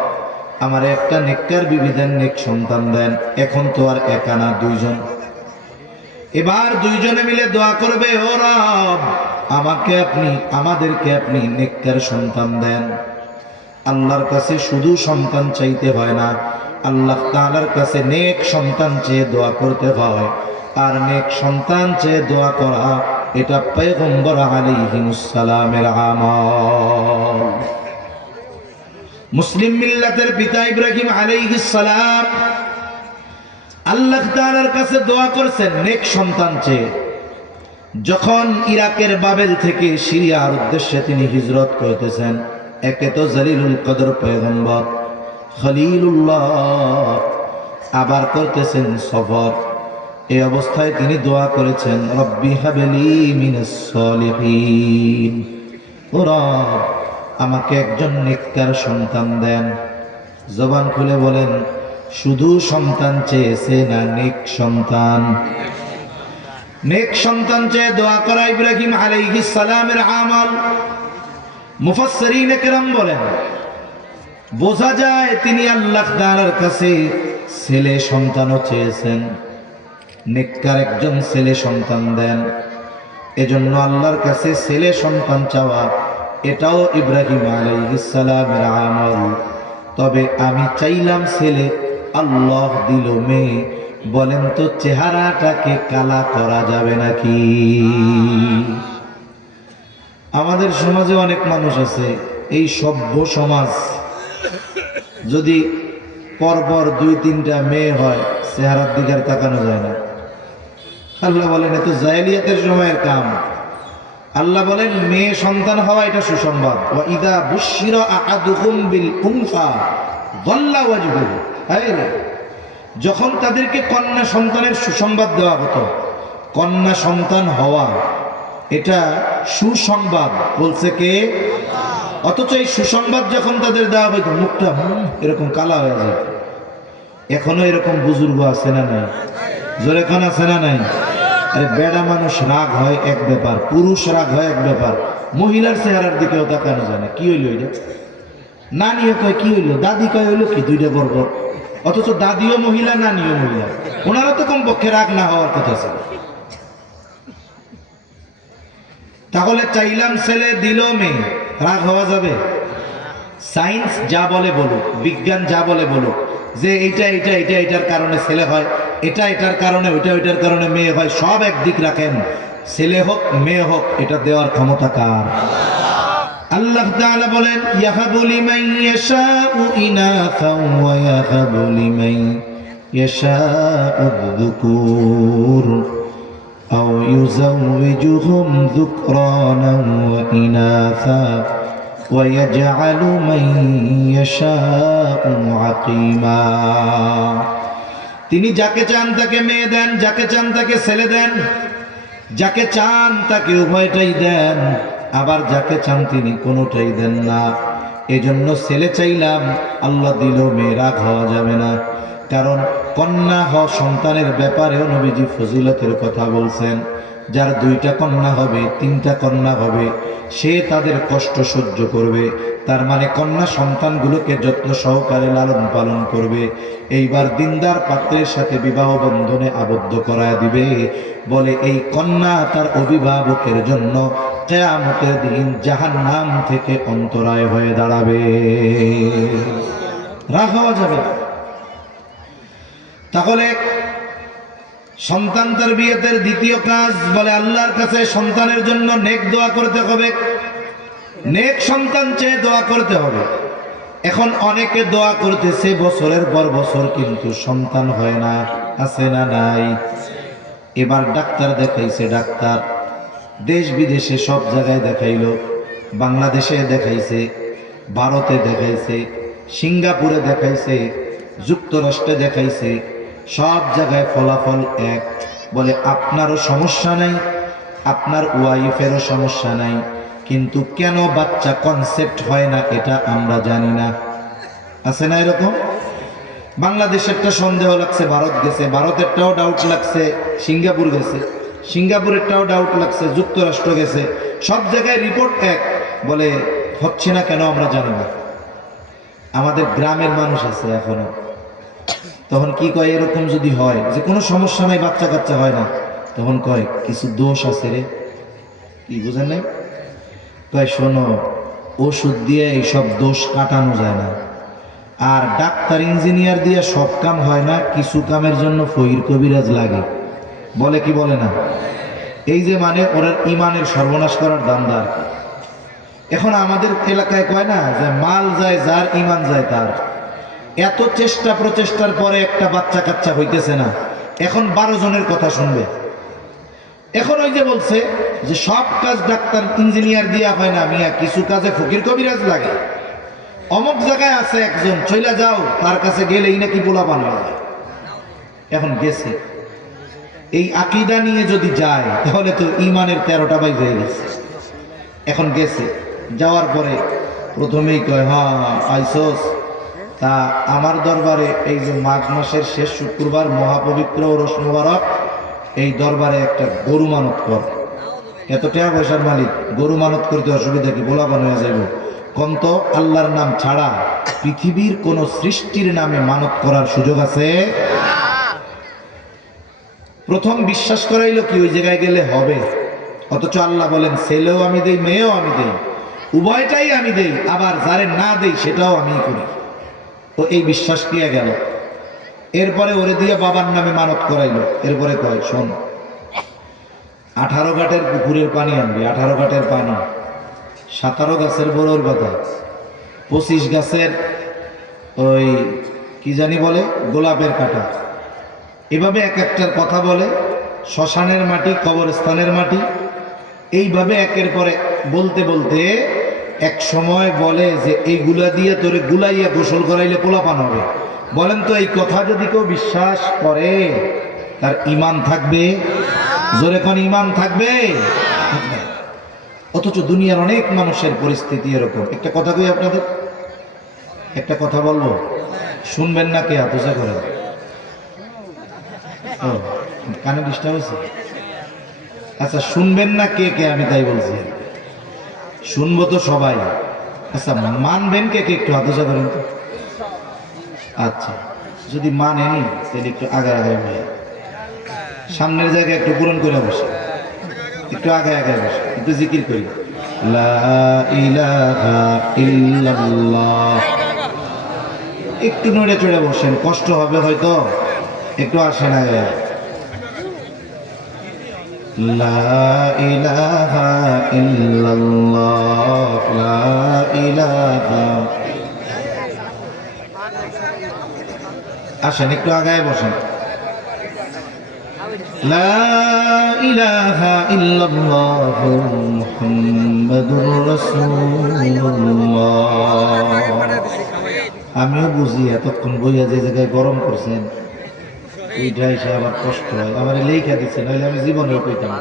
আমার একটা নেককার বিবি দেন, নেক সন্তান দেন। এখন তো আর একা না, 2 জন। এবার 2 জনে মিলে দোয়া করবে, ও রব আমাকে আপনি, আমাদেরকে আপনি নেককার সন্তান দেন। আল্লাহর কাছে শুধু সন্তান চাইতে হয় না, আল্লাহ তাআলার কাছে নেক সন্তান চেয়ে দোয়া করতে হয়। আর নেক সন্তান চেয়ে দোয়া করা এটা পয়গম্বর আলাইহিস সালামের আমল। মুসলিম মিল্লাতের পিতা ইব্রাহিম আলাইহিস সালাম আল্লাহ তাআলার কাছে দোয়া করছেন নেক সন্তান চেয়ে। যখন ইরাকের বাবেল থেকে সিরিয়ার উদ্দেশ্যে তিনি হিজরত করতেছেন, একে তো জলিলুল কদর পয়গম্বর খলিলুল্লাহ, আবার করতেছেন সফর। এই অবস্থায় তিনি দোয়া করেছেন, রব্বি হাবলি মিনাস সলিহিন, ও রব আমাকে একজন নেককার সন্তান দেন। জবান খুলে বলেন, শুধু সন্তান চেয়েছে না নেক সন্তান? নেক সন্তান চেয়ে দোয়া করা ইব্রাহিম আলাইহিস সালামের আমল। মুফাসসিরিন কেরাম বলেন, বোঝা যায় তিনি আল্লাহ তাআলার কাছে ছেলে সন্তানও চেয়েছেন, নেককার একজন ছেলে সন্তান দেন। এজন্য আল্লাহর কাছে ছেলে সন্তান চাওয়া এটাও ইব্রাহিম আলাইহিস সালামের আমল। তবে আমি চাইলাম ছেলে, আল্লাহ দিল মেয়ে, বলেন তো চেহারাটাকে কালা করা যাবে নাকি? আমাদের সমাজে অনেক মানুষ আছে, এই সভ্য সমাজ, যদি পরপর 2-3টা মেয়ে হয় চেহারার দিকে আর তাকানো যায় না। আল্লাহ বলেন এ তো জাহেলিয়াতের সময়ের কাম। আল্লাহ বলেন মেয়ে সন্তান হওয়া এটা সুসংবাদ। ওয়া ইযা বুশিরা আহাদুকুম বিল উনসা যাল্লা ওয়াজহুহু, যখন তাদেরকে কন্যা সন্তানের সুসংবাদ দেওয়া হতো, কন্যা সন্তান হওয়া এটা সুসংবাদ বলছে কে? অথচ এই সুসংবাদ যখন তাদের দেওয়া হইতো মুখটা এরকম কালা হয়ে যায়। এখনো এরকম বুজুর্গ আছে না নাই? জোরে খান আছে না নাই? আরে বেড়া মানুষ রাগ হয় এক ব্যাপার, পুরুষ রাগ হয় এক ব্যাপার, মহিলার চেহারার দিকেও তাকানো যায় না। কি হইলো এটা? নানিও কয় কি হইলো, দাদি কয় হইলো কি, দুইটা বর্বর। অথচ দাদিও মহিলা, নানিও মহিলা, ওনারা তো কমপক্ষে রাগ না হওয়ার কথা ছিল। তাহলে চাইলাম ছেলে, দিল মেয়ে, রাগ হওয়া যাবে? সায়েন্স যা বলে বলুক, বিজ্ঞান যা বলে বলুক, যে এইটা এইটা এইটা এটার কারণে ছেলে হয়, এটা এটার কারণে ওইটা ওইটার কারণে মেয়ে হয়, সব একদিক রাখেন, ছেলে হোক মেয়ে হোক এটা দেওয়ার ক্ষমতা কার? আল্লাহ তাআলা বলেন, ইয়াহাবু লিমান ইয়াশাউ ইনাসাও ওয়া ইয়াহাবু লিমান ইয়াশাউ যুকুর আও ইউযাওয়িজুহুম যুকরানান ওয়া ইনাসা ওয়া ইয়াজআলু মান ইয়াশাউ আকিমা। তিনি যাকে চান তাকে মেয়ে দেন, যাকে চান তাকে ছেলে দেন, যাকে চান তাকে উভয়টাই দেন, আবার যাকে চান তিনি কোনোটাই দেন না। এজন্য ছেলে চাইলাম, আল্লাহ দিল মেয়ে, রাগ হওয়া যাবে না। কারণ কন্যা হওয়া সন্তানের ব্যাপারেও নবীজি ফজিলতের কথা বলছেন। যার 2টা কন্যা হবে, 3টা কন্যা হবে, সে তাদের কষ্ট সহ্য করবে। তার মানে কন্যা সন্তানগুলোকে যত্ন সহকারে লালন পালন করবে। এইবার দিনদার পাত্রের সাথে বিবাহ বন্ধনে আবদ্ধ করায় দিবে। বলে এই কন্যা তার অভিভাবকের জন্য কিয়ামতের দিন জাহান্নাম থেকে অন্তরায় হয়ে দাঁড়াবে। রাগ হওয়া যাবে না। তাহলে সন্তান তারবিয়তের দ্বিতীয় কাজ, বলে আল্লাহর কাছে সন্তানের জন্য নেক দোয়া করতে হবে, নেক সন্তান চেয়ে দোয়া করতে হবে। এখন অনেকে দোয়া করতেছে বছরের পর বছর, কিন্তু সন্তান হয় না। আছে না নাই? এবার ডাক্তার দেখাইছে, ডাক্তার দেশ বিদেশে সব জায়গায় দেখাইলো, বাংলাদেশে দেখাইছে, ভারতে দেখাইছে, সিঙ্গাপুরে দেখাইছে, যুক্তরাষ্ট্রে দেখাইছে, সব জায়গায় ফলাফল এক। বলে আপনারও সমস্যা নাই, আপনার ওয়াইফেরও সমস্যা নাই, কিন্তু কেন বাচ্চা কনসেপ্ট হয় না এটা আমরা জানি না। আছে না এরকম? বাংলাদেশেরটা সন্দেহ লাগছে, ভারত গেছে, ভারতেরটাও ডাউট লাগছে, সিঙ্গাপুর গেছে, সিঙ্গাপুরেরটাও ডাউট লাগছে, যুক্তরাষ্ট্র গেছে, সব জায়গায় রিপোর্ট এক। বলে হচ্ছে না কেন আমরা জানি না। আমাদের গ্রামের মানুষ আছে এখনো, তখন কি কয়, এরকম যদি হয় যে কোনো সমস্যা নাই, বাচ্চা কাচ্চা হয় না, তখন কয় কিছু দোষ আছে রে। কি বুঝেন নাই? কয় শোনো, ওষুধ দিয়ে এইসব দোষ কাটানো যায় না, আর ডাক্তার ইঞ্জিনিয়ার দিয়ে সব কাম হয় না, কিছু কামের জন্য ফকির কবিরাজ লাগে। বলে কি বলে না? এই যে মানে ওরা ইমানের সর্বনাশ করার ধান্দা আর কি। এখন আমাদের এলাকায় কয় না যে মাল যায় যার, ইমান যায় তার। এত চেষ্টা প্রচেষ্টার পরে একটা বাচ্চা কাচ্চা হইতেছে না, এখন 12 জনের কথা শুনবে। এখন ওই যে বলছে যে সব কাজ ডাক্তার ইঞ্জিনিয়ার দিয়া হয় না মিয়া, কিছু কাজে ফকির কবিরাজ লাগে। অমুক জায়গায় আছে একজন, চইলা যাও তার কাছে গেলেই নাকি পোলাপান হয়। এখন গেছে, এই আকীদা নিয়ে যদি যায় তাহলে তো ইমানের 13টা বাইজ হয়ে গেছে। এখন গেছে, যাওয়ার পরে প্রথমেই কয় হ্যাঁ আইসোস, তা আমার দরবারে এই যে মাঘ মাসের শেষ শুক্রবার মহাপবিত্র ওরস মোবারক, এই দরবারে একটা গরু মানত কর। এত টাকা পয়সার মালিক, গরু মানত করতে অসুবিধা কি? বোলাপান হয়ে যাইব। কন্ত আল্লাহর নাম ছাড়া পৃথিবীর কোন সৃষ্টির নামে মানত করার সুযোগ আছে? প্রথম বিশ্বাস করাইলো কি ওই জায়গায় গেলে হবে, অথচ আল্লাহ বলেন ছেলেও আমি দেই, মেয়েও আমি দেই, উভয়টাই আমি দেই, আবার যারে না দেই সেটাও আমি করি। ও এই বিশ্বাস দিয়ে গেল। এরপরে ওরে দিয়ে বাবার নামে মানত করাইলো। এরপরে কয় শোন, 18 ঘাটের পুকুরের পানি আনবি, 18 ঘাটের পানি, 17 গাছের বড়োর কথা, 25 গাছের ওই কি জানি বলে গোলাপের কাঁটা, এভাবে এক একটার কথা বলে। শ্মশানের মাটি, কবরস্থানের মাটি, এইভাবে একের পরে বলতে বলতে এক সময় বলে যে এইগুলা দিয়ে তোরে গুলাইয়া গোসল করাইলে পোলাপান হবে। বলেন তো এই কথা যদি কেউ বিশ্বাস করে তার ইমান থাকবে? জোরে কোন ইমান থাকবে? অথচ দুনিয়ার অনেক মানুষের পরিস্থিতি এরকম। একটা কথা কই আপনাদের, একটা কথা বলবো, শুনবেন না? কে আতসা করেন? ও কানে ডিস্টার্ব হয়েছে? আচ্ছা শুনবেন না কে কে? আমি তাই বলছি, শুনবো তো সবাই। আচ্ছা মানবেন কে কে? একটু আতসা করেন তো। আচ্ছা যদি মানেনি তাহলে একটু আগে আগে বসে, সামনের জায়গায় একটু পূরণ করে বসে, একটু আগে আগে বসে, একটু জিকির করি লা ইলাহা ইল্লাল্লাহ। একটু নড়ে চড়ে বসেন, কষ্ট হবে হয়তো, একটু আসেন আগে। লা ইলাহা ইল্লাল্লাহ, লা ইলাহা। আসেন একটু আগায় বসেন। লা ইলাহা ইল্লাল্লাহ মুহাম্মাদুর রাসূলুল্লাহ। আমিও বুঝি এতক্ষণ বইয়া যে জায়গায় গরম করছেন এইটা এসে আবার কষ্ট হয়, আমার লেখা দিচ্ছে, নইলে আমি জীবনেও কইতাম।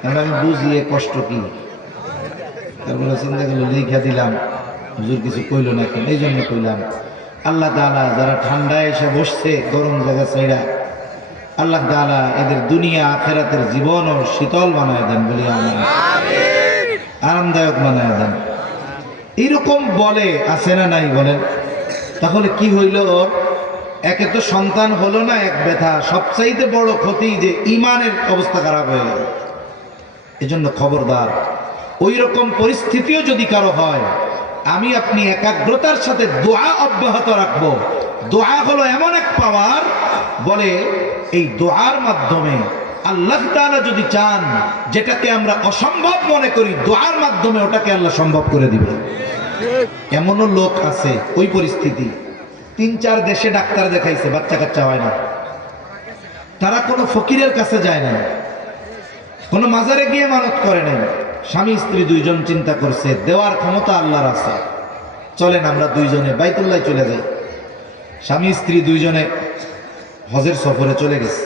কারণ আমি বুঝি এ কষ্ট কি। তারপরে চিন্তা করলে লেখা দিলাম, হুজুর কিছু কইল না কেন, এই জন্য কইলাম। আল্লাহ তাআলা যারা ঠান্ডায় এসে বসছে গরম জায়গা ছাইড়া, আল্লাহ তাআলা এদের দুনিয়া আখিরাতের জীবনও শীতল বানায় দেন, বলি আমিন। আরামদায়ক বানায় দেন। এইরকম বলে আছে না নাই বলেন? তাহলে কি হইল ওর? একে তো সন্তান হলো না, এক ব্যথা, সবচাইতে বড় ক্ষতি যে ইমানের অবস্থা খারাপ হয়ে গেল। এজন্য খবরদার, ওই রকম পরিস্থিতিও যদি কারো হয়, আমি আপনি একাগ্রতার সাথে দোয়া অব্যাহত রাখবো। দোয়া হলো এমন এক পাওয়ার, বলে এই দোয়ার মাধ্যমে আল্লাহ তাআলা যদি চান, যেটাকে আমরা অসম্ভব মনে করি, দোয়ার মাধ্যমে ওটাকে আল্লাহ সম্ভব করে দিবে। এমনও লোক আছে ওই পরিস্থিতি, 3-4 দেশে ডাক্তার দেখাইছে, বাচ্চা কাচ্চা হয় না। তারা কোনো ফকিরের কাছে যায় না, কোনো মাজারে গিয়ে মানত করে নাই। স্বামী স্ত্রী 2 জন চিন্তা করছে দেওয়ার ক্ষমতা আল্লাহর আছে, চলেন আমরা 2 জনে বাইতুল্লাহ চলে যাই। স্বামী স্ত্রী 2 জনে হজের সফরে চলে গেছে।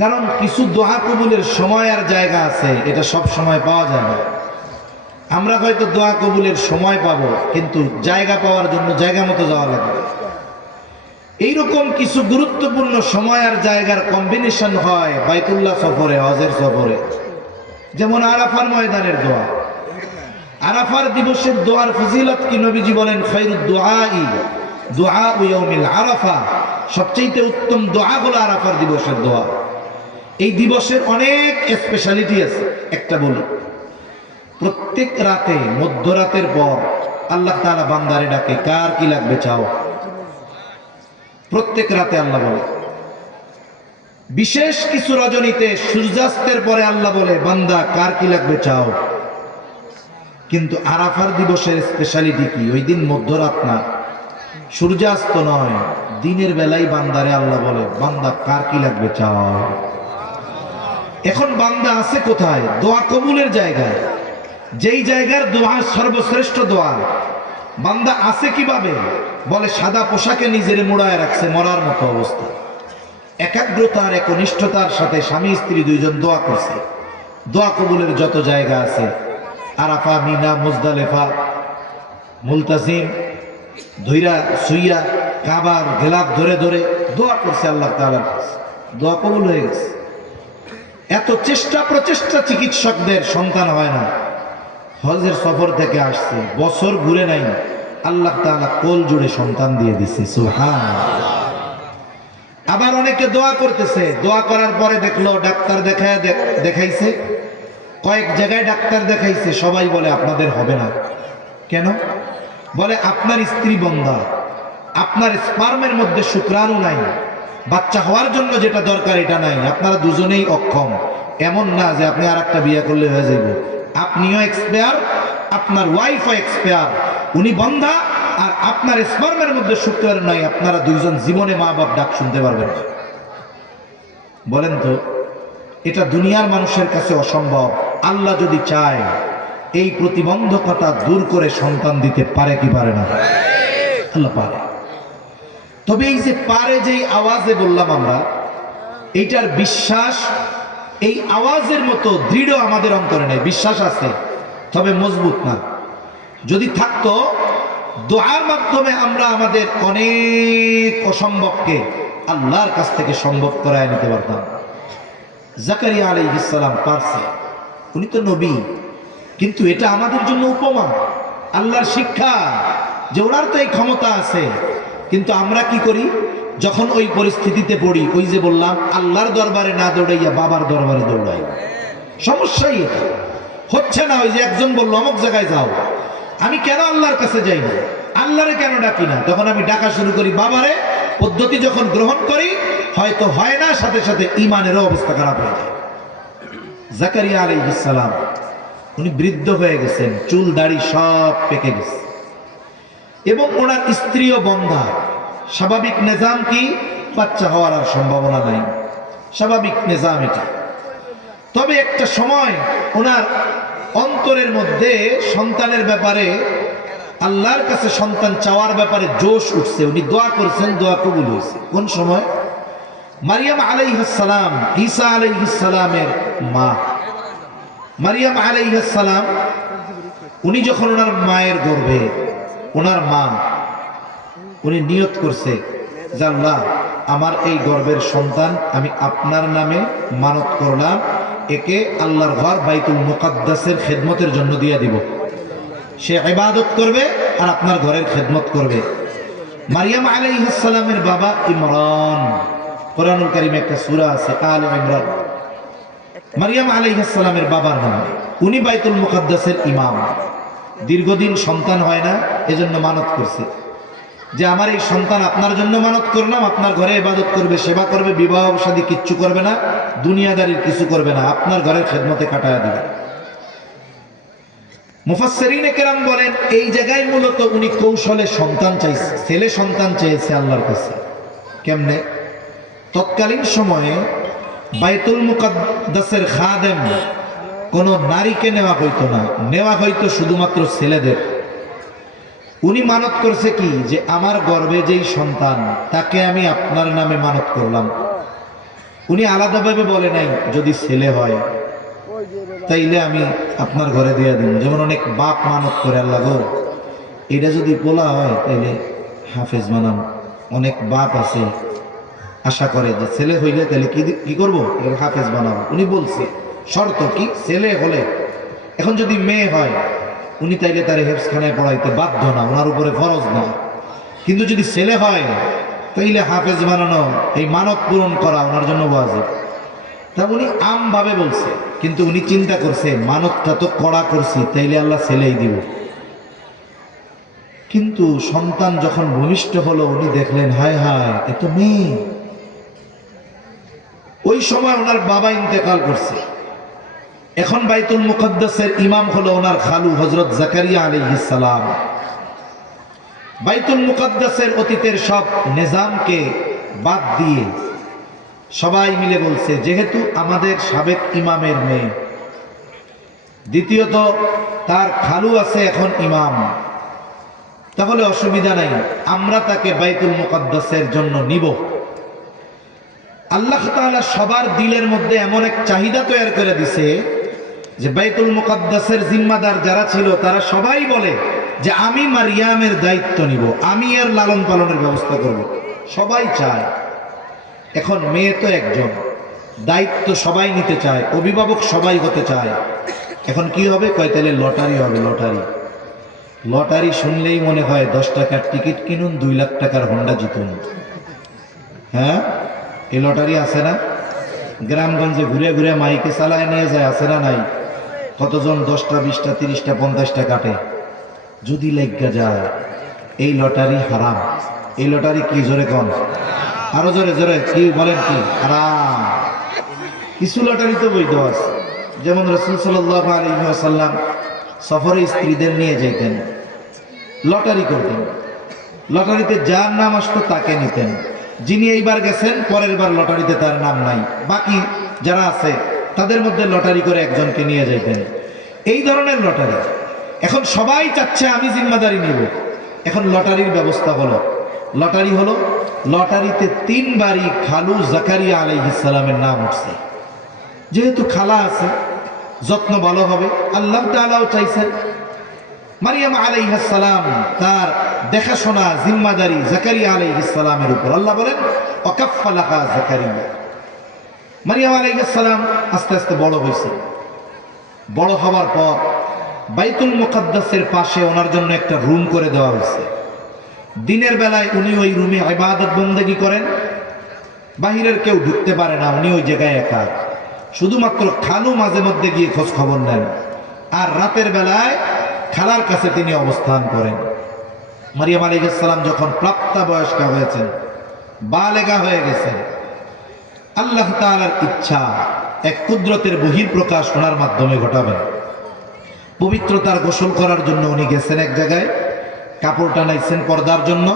কারণ কিছু দোয়া কবুলের সময় আর জায়গা আছে, এটা সব সময় পাওয়া যায় না। আমরা হয়তো দোয়া কবুলের সময় পাবো, কিন্তু জায়গা পাওয়ার জন্য জায়গা মতো যাওয়া লাগবে। এইরকম কিছু গুরুত্বপূর্ণ সময় আর জায়গার কম্বিনেশন হয় বাইতুল্লাহ সফরে, হজের সফরে। যেমন আরাফার ময়দানের দোয়া, আরাফার দিবসের দোয়ার ফজিলত কি? নবীজি বলেন খায়রুদ দুআই দুআউ ইয়াউমিল আরাফা, সবচেয়ে উত্তম দোয়া হলো আরাফার দিবসের দোয়া। এই দিবসের অনেক স্পেশালিটি আছে। একটা বলি, প্রত্যেক রাতে মধ্যরাতের পর আল্লাহ তাআলা বান্দারে ডাকে, কার কি লাগবে চাও। প্রত্যেক রাতে আল্লাহ বলে। বিশেষ কিছু রজনীতে সূর্যাস্তের পরে আল্লাহ বলে, বান্দা কার কি লাগবে চাও। কিন্তু আরাফার দিবসের স্পেশালিটি কি? ওই দিন মধ্যরাত না, সূর্যাস্ত নয়, দিনের বেলায় বান্দারে আল্লাহ বলে, বান্দা কার কি লাগবে চাও। এখন বান্দা আছে কোথায়? দোয়া কবুলের জায়গায়, যেই জায়গার দোয়া সর্বশ্রেষ্ঠ দোয়া। বান্দা আছে কিভাবে? বলে সাদা পোশাকে নিজের মুড়ায় রাখছে, মরার মতো অবস্থা। একাগ্রতার একনিষ্ঠতার সাথে স্বামী স্ত্রী দুইজন দোয়া করছে। দোয়া কবুলের যত জায়গা আছে, আরাফা, মিনা, মুজদালেফা, মুলতাজিম, ধৈরা সুইয়া, কাবার গেলাপ ধরে ধরে দোয়া করছে আল্লাহ তাআলার কাছে। দোয়া কবুল হয়ে গেছে। এত চেষ্টা প্রচেষ্টা চিকিৎসকদের, সন্তান হয় না। হজের সফর থেকে আসছে, বছর ঘুরে নাই, আল্লাহ তাআলা কোল জুড়ে সন্তান দিয়ে দিচ্ছে। সুবহানাল্লাহ। আবার অনেকে দোয়া করতেছে, দোয়া করার পরে দেখলো ডাক্তার দেখাইছে, কয়েক জায়গায় ডাক্তার দেখাইছে, সবাই বলে আপনাদের হবে না। কেন? বলে আপনার স্ত্রী বন্ধা, আপনার স্পার্মের মধ্যে শুক্রাণু নাই, বাচ্চা হওয়ার জন্য যেটা দরকার এটা নাই, আপনারা দুজনেই অক্ষম। এমন না যে আপনি আর একটা বিয়ে করলে হয়ে যাবে, আপনিও এক্সপায়ার, আপনার ওয়াইফও এক্সপায়ার। উনি বন্ধা আর আপনার স্পার্মের মধ্যে শুক্রাণু নাই, আপনারা দুইজন জীবনে মা বাপ ডাক শুনতে পারবেন না। বলেন তো, এটা দুনিয়ার মানুষের কাছে অসম্ভব। আল্লাহ যদি চায় এই প্রতিবন্ধকতা দূর করে সন্তান দিতে পারে কি পারে না? আল্লাহ পারে। তবে এই যে পারে, যেই আওয়াজে বললাম আমরা, এইটার বিশ্বাস এই আওয়াজের মতো দৃঢ় আমাদের অন্তরে নেই। বিশ্বাস আছে তবে মজবুত না। যদি থাকতো, দোয়ার মাধ্যমে আমরা আমাদের অনেক অসম্ভবকে আল্লাহর কাছ থেকে সম্ভব করায় নিতে পারতাম। জাকারিয়া আলাইহিস সালাম পারছে, উনি তো নবী, কিন্তু এটা আমাদের জন্য উপমা, আল্লাহর শিক্ষা যে ওনার তো এই ক্ষমতা আছে। কিন্তু আমরা কি করি যখন ওই পরিস্থিতিতে পড়ি? ওই যে বললাম, আল্লাহর দরবারে না দৌড়াইয়া বাবার দরবারে দৌড়াই। সমস্যাই এটা হচ্ছে না। ওই যে একজন বলল অমুক জায়গায় যাও, আমি কেন আল্লাহর কাছে যাই না, আল্লাহরে কেন ডাকি না? তখন আমি ডাকা শুরু করি বাবারে। পদ্ধতি যখন গ্রহণ করি, হয়তো হয় না, সাথে সাথে ইমানেরও অবস্থা খারাপ হয়ে যায়। জাকারিয়া আলাইহিস সালাম, উনি বৃদ্ধ হয়ে গেছেন, চুল দাড়ি সব পেকে গেছে, এবং ওনার স্ত্রীও বন্ধা। স্বাভাবিক নিজাম কি? বাচ্চা হওয়ার আর সম্ভাবনা নাই, স্বাভাবিক নিজাম এটা। তবে একটা সময় ওনার অন্তরের মধ্যে সন্তানের ব্যাপারে, আল্লাহর কাছে সন্তান চাওয়ার ব্যাপারে জোশ উঠছে। উনি দোয়া করছেন, দোয়া কবুল হয়েছে। কোন সময়? মারিয়াম আলাইহিস সালাম, ঈসা আলাইহিস সালামের মা মারিয়াম আলাইহিস সালাম, উনি যখন ওনার মায়ের গর্ভে, ওনার মা, উনি নিয়ত করছে যে আল্লাহ, আমার এই গর্ভের সন্তান আমি আপনার নামে মানত করলাম, একে আল্লাহর ঘর বাইতুল মুকাদ্দাসের খেদমতের জন্য দিয়ে দিব। সে ইবাদত করবে আর আপনার ঘরের খেদমত করবে। মারিয়াম আলাইহিস সালামের বাবা ইমরান, কোরআনুল কারীমে একটা সূরা আছে আলে ইমরান, মারিয়াম আলাইহিস সালামের বাবার নাম। উনি বাইতুল মুকাদ্দাসের ইমাম। দীর্ঘদিন সন্তান হয় না, এজন্য মানত করছে যে আমার এই সন্তান আপনার জন্য মানত করলাম, আপনার ঘরে ইবাদত করবে, সেবা করবে, বিবাহ শাদী কিচ্ছু করবে না, দুনিয়াদারির কিছু করবে না, আপনার ঘরের খেদমতে কাটায়া দিবে। মুফাসসিরিনে কেরাম বলেন, এই জায়গায় মূলত উনি কৌশলে সন্তান চাইছে, ছেলে সন্তান চেয়েছে আল্লাহর কাছে। কেমনে? তৎকালীন সময়ে বাইতুল মুকাদ্দাসের খাদেম কোন নারীকে নেওয়া হইতো না, নেওয়া হইতো শুধুমাত্র ছেলেদের। উনি মানত করছে কি, যে আমার গর্ভে যেই সন্তান, তাকে আমি আপনার নামে মানত করলাম। উনি আলাদাভাবে বলে নাই যদি ছেলে হয় তাইলে আমি আপনার ঘরে দিয়ে দিন। যেমন অনেক বাপ মানত করে, আল্লাহ গো, এটা যদি পোলা হয় তাইলে হাফেজ বানাম। অনেক বাপ আছে আশা করে যে ছেলে হইলে তাহলে কি করবো, হাফেজ বানাবো। উনি বলছে শর্ত কি, ছেলে হলে। এখন যদি মেয়ে হয়, উনি তাইলে তার হেফজখানায় পড়াইতে বাধ্য না, ওনার উপরে ফরজ না। কিন্তু যদি ছেলে হয় তাইলে হাফেজ বানানো, এই মানত পূরণ করা ওনার জন্য ওয়াজিব। তা উনি আম ভাবে বলছে, কিন্তু উনি চিন্তা করছে মানতটা তো কড়া করছি, তাইলে আল্লাহ ছেলেই দিব। কিন্তু সন্তান যখন ভূমিষ্ঠ হলো উনি দেখলেন হায় হায় এ তো মেয়ে। ওই সময় ওনার বাবা ইন্তেকাল করছে। এখন বাইতুল মুকদ্দাসের ইমাম হলো ওনার খালু হযরত জাকারিয়া আলাইহিস সালাম। বাইতুল মুকদ্দাসের অতীতের সব নিজামকে বাদ দিয়ে সবাই মিলে বলছে, যেহেতু আমাদের সাবেক ইমামের মেয়ে, দ্বিতীয়ত তার খালু আছে এখন ইমাম, তাহলে অসুবিধা নাই, আমরা তাকে বাইতুল মুকদ্দাসের জন্য নিব। আল্লাহ তাআলা সবার দিলের মধ্যে এমন এক চাহিদা তৈরি করে দিছে যে বাইতুল মুকদ্দাসের জিম্মাদার যারা ছিল তারা সবাই বলে যে আমি মারিয়ামের দায়িত্ব নিব, আমি এর লালন পালনের ব্যবস্থা করব। সবাই চায়। এখন মেয়ে তো একজন, দায়িত্ব সবাই নিতে চায়, অভিভাবক সবাই হতে চায়। এখন কি হবে? কয় তাহলে লটারি হবে। লটারি শুনলেই মনে হয় 10 টাকার টিকিট কিনুন, 2 লাখ টাকার হোন্ডা জিতুন। হ্যাঁ, এই লটারি আছে না? গ্রামগঞ্জে ঘুরে ঘুরে মাইকে চালায় নিয়ে যায়, আছে না নাই? কতজন 10টা 20টা 30টা 50টা কাটে। যদি লেগা যায়, এই লটারি হারাম। এই লটারি কি? জোরে কন, আরো জোরে জোরে কি বলেন? কি হারাম? কিছু লটারি তো বৈধ আছে। যেমন রাসূল সাল্লাল্লাহু আলাইহি ওয়াসাল্লাম সফরে স্ত্রীদের নিয়ে যেতেন, লটারি করতেন। লটারিতে যার নাম আসতো তাকে নিতেন। যিনি এইবার গেছেন পরের বার লটারিতে তার নাম নাই, বাকি যারা আছে তাদের মধ্যে লটারি করে একজনকে নিয়ে যাইতেন। এই ধরনের লটারি। এখন সবাই চাচ্ছে আমি জিম্মাদারি নেব। এখন লটারির ব্যবস্থা হলো। লটারিতে 3 বারই খালু জাকারিয়া আলাইহিস সালামের নাম উঠছে। যেহেতু খালা আছে, যত্ন ভালো হবে, আল্লাহ তাআলাও চাইছেন। মারিয়াম আলাইহিস সালাম তার দেখাশোনা জিম্মাদারি জাকারিয়া আলাইহিস সালামের উপর। আল্লাহ বলেন ওয়াকাফফালাহা জাকারিয়া। মারিয়াম আলাইহিস সালাম আস্তে আস্তে বড় হয়েছে। বড় হওয়ার পর বাইতুল মুকদ্দাসের পাশে ওনার জন্য একটা রুম করে দেওয়া হয়েছে। দিনের বেলায় উনি ওই রুমে ইবাদত বন্দেগী করেন, বাহিরের কেউ ঢুকতে পারে না, উনি ওই জায়গায় একা। শুধুমাত্র খালু মাঝে মধ্যে গিয়ে খোঁজ খবর নেন, আর রাতের বেলায় খালার কাছে তিনি অবস্থান করেন। মারিয়াম আলাইহিস সালাম যখন প্রাপ্তবয়স্কা হয়েছেন, বালেগা হয়ে গেছেন, আল্লাহ তাআলার ইচ্ছা এক কুদরতের বহিঃপ্রকাশ ওনার মাধ্যমে ঘটাবেন। পবিত্রতার গোসল করার জন্য উনি গেছেন এক জায়গায়, কাপড় টানাইছেন পর্দার জন্য,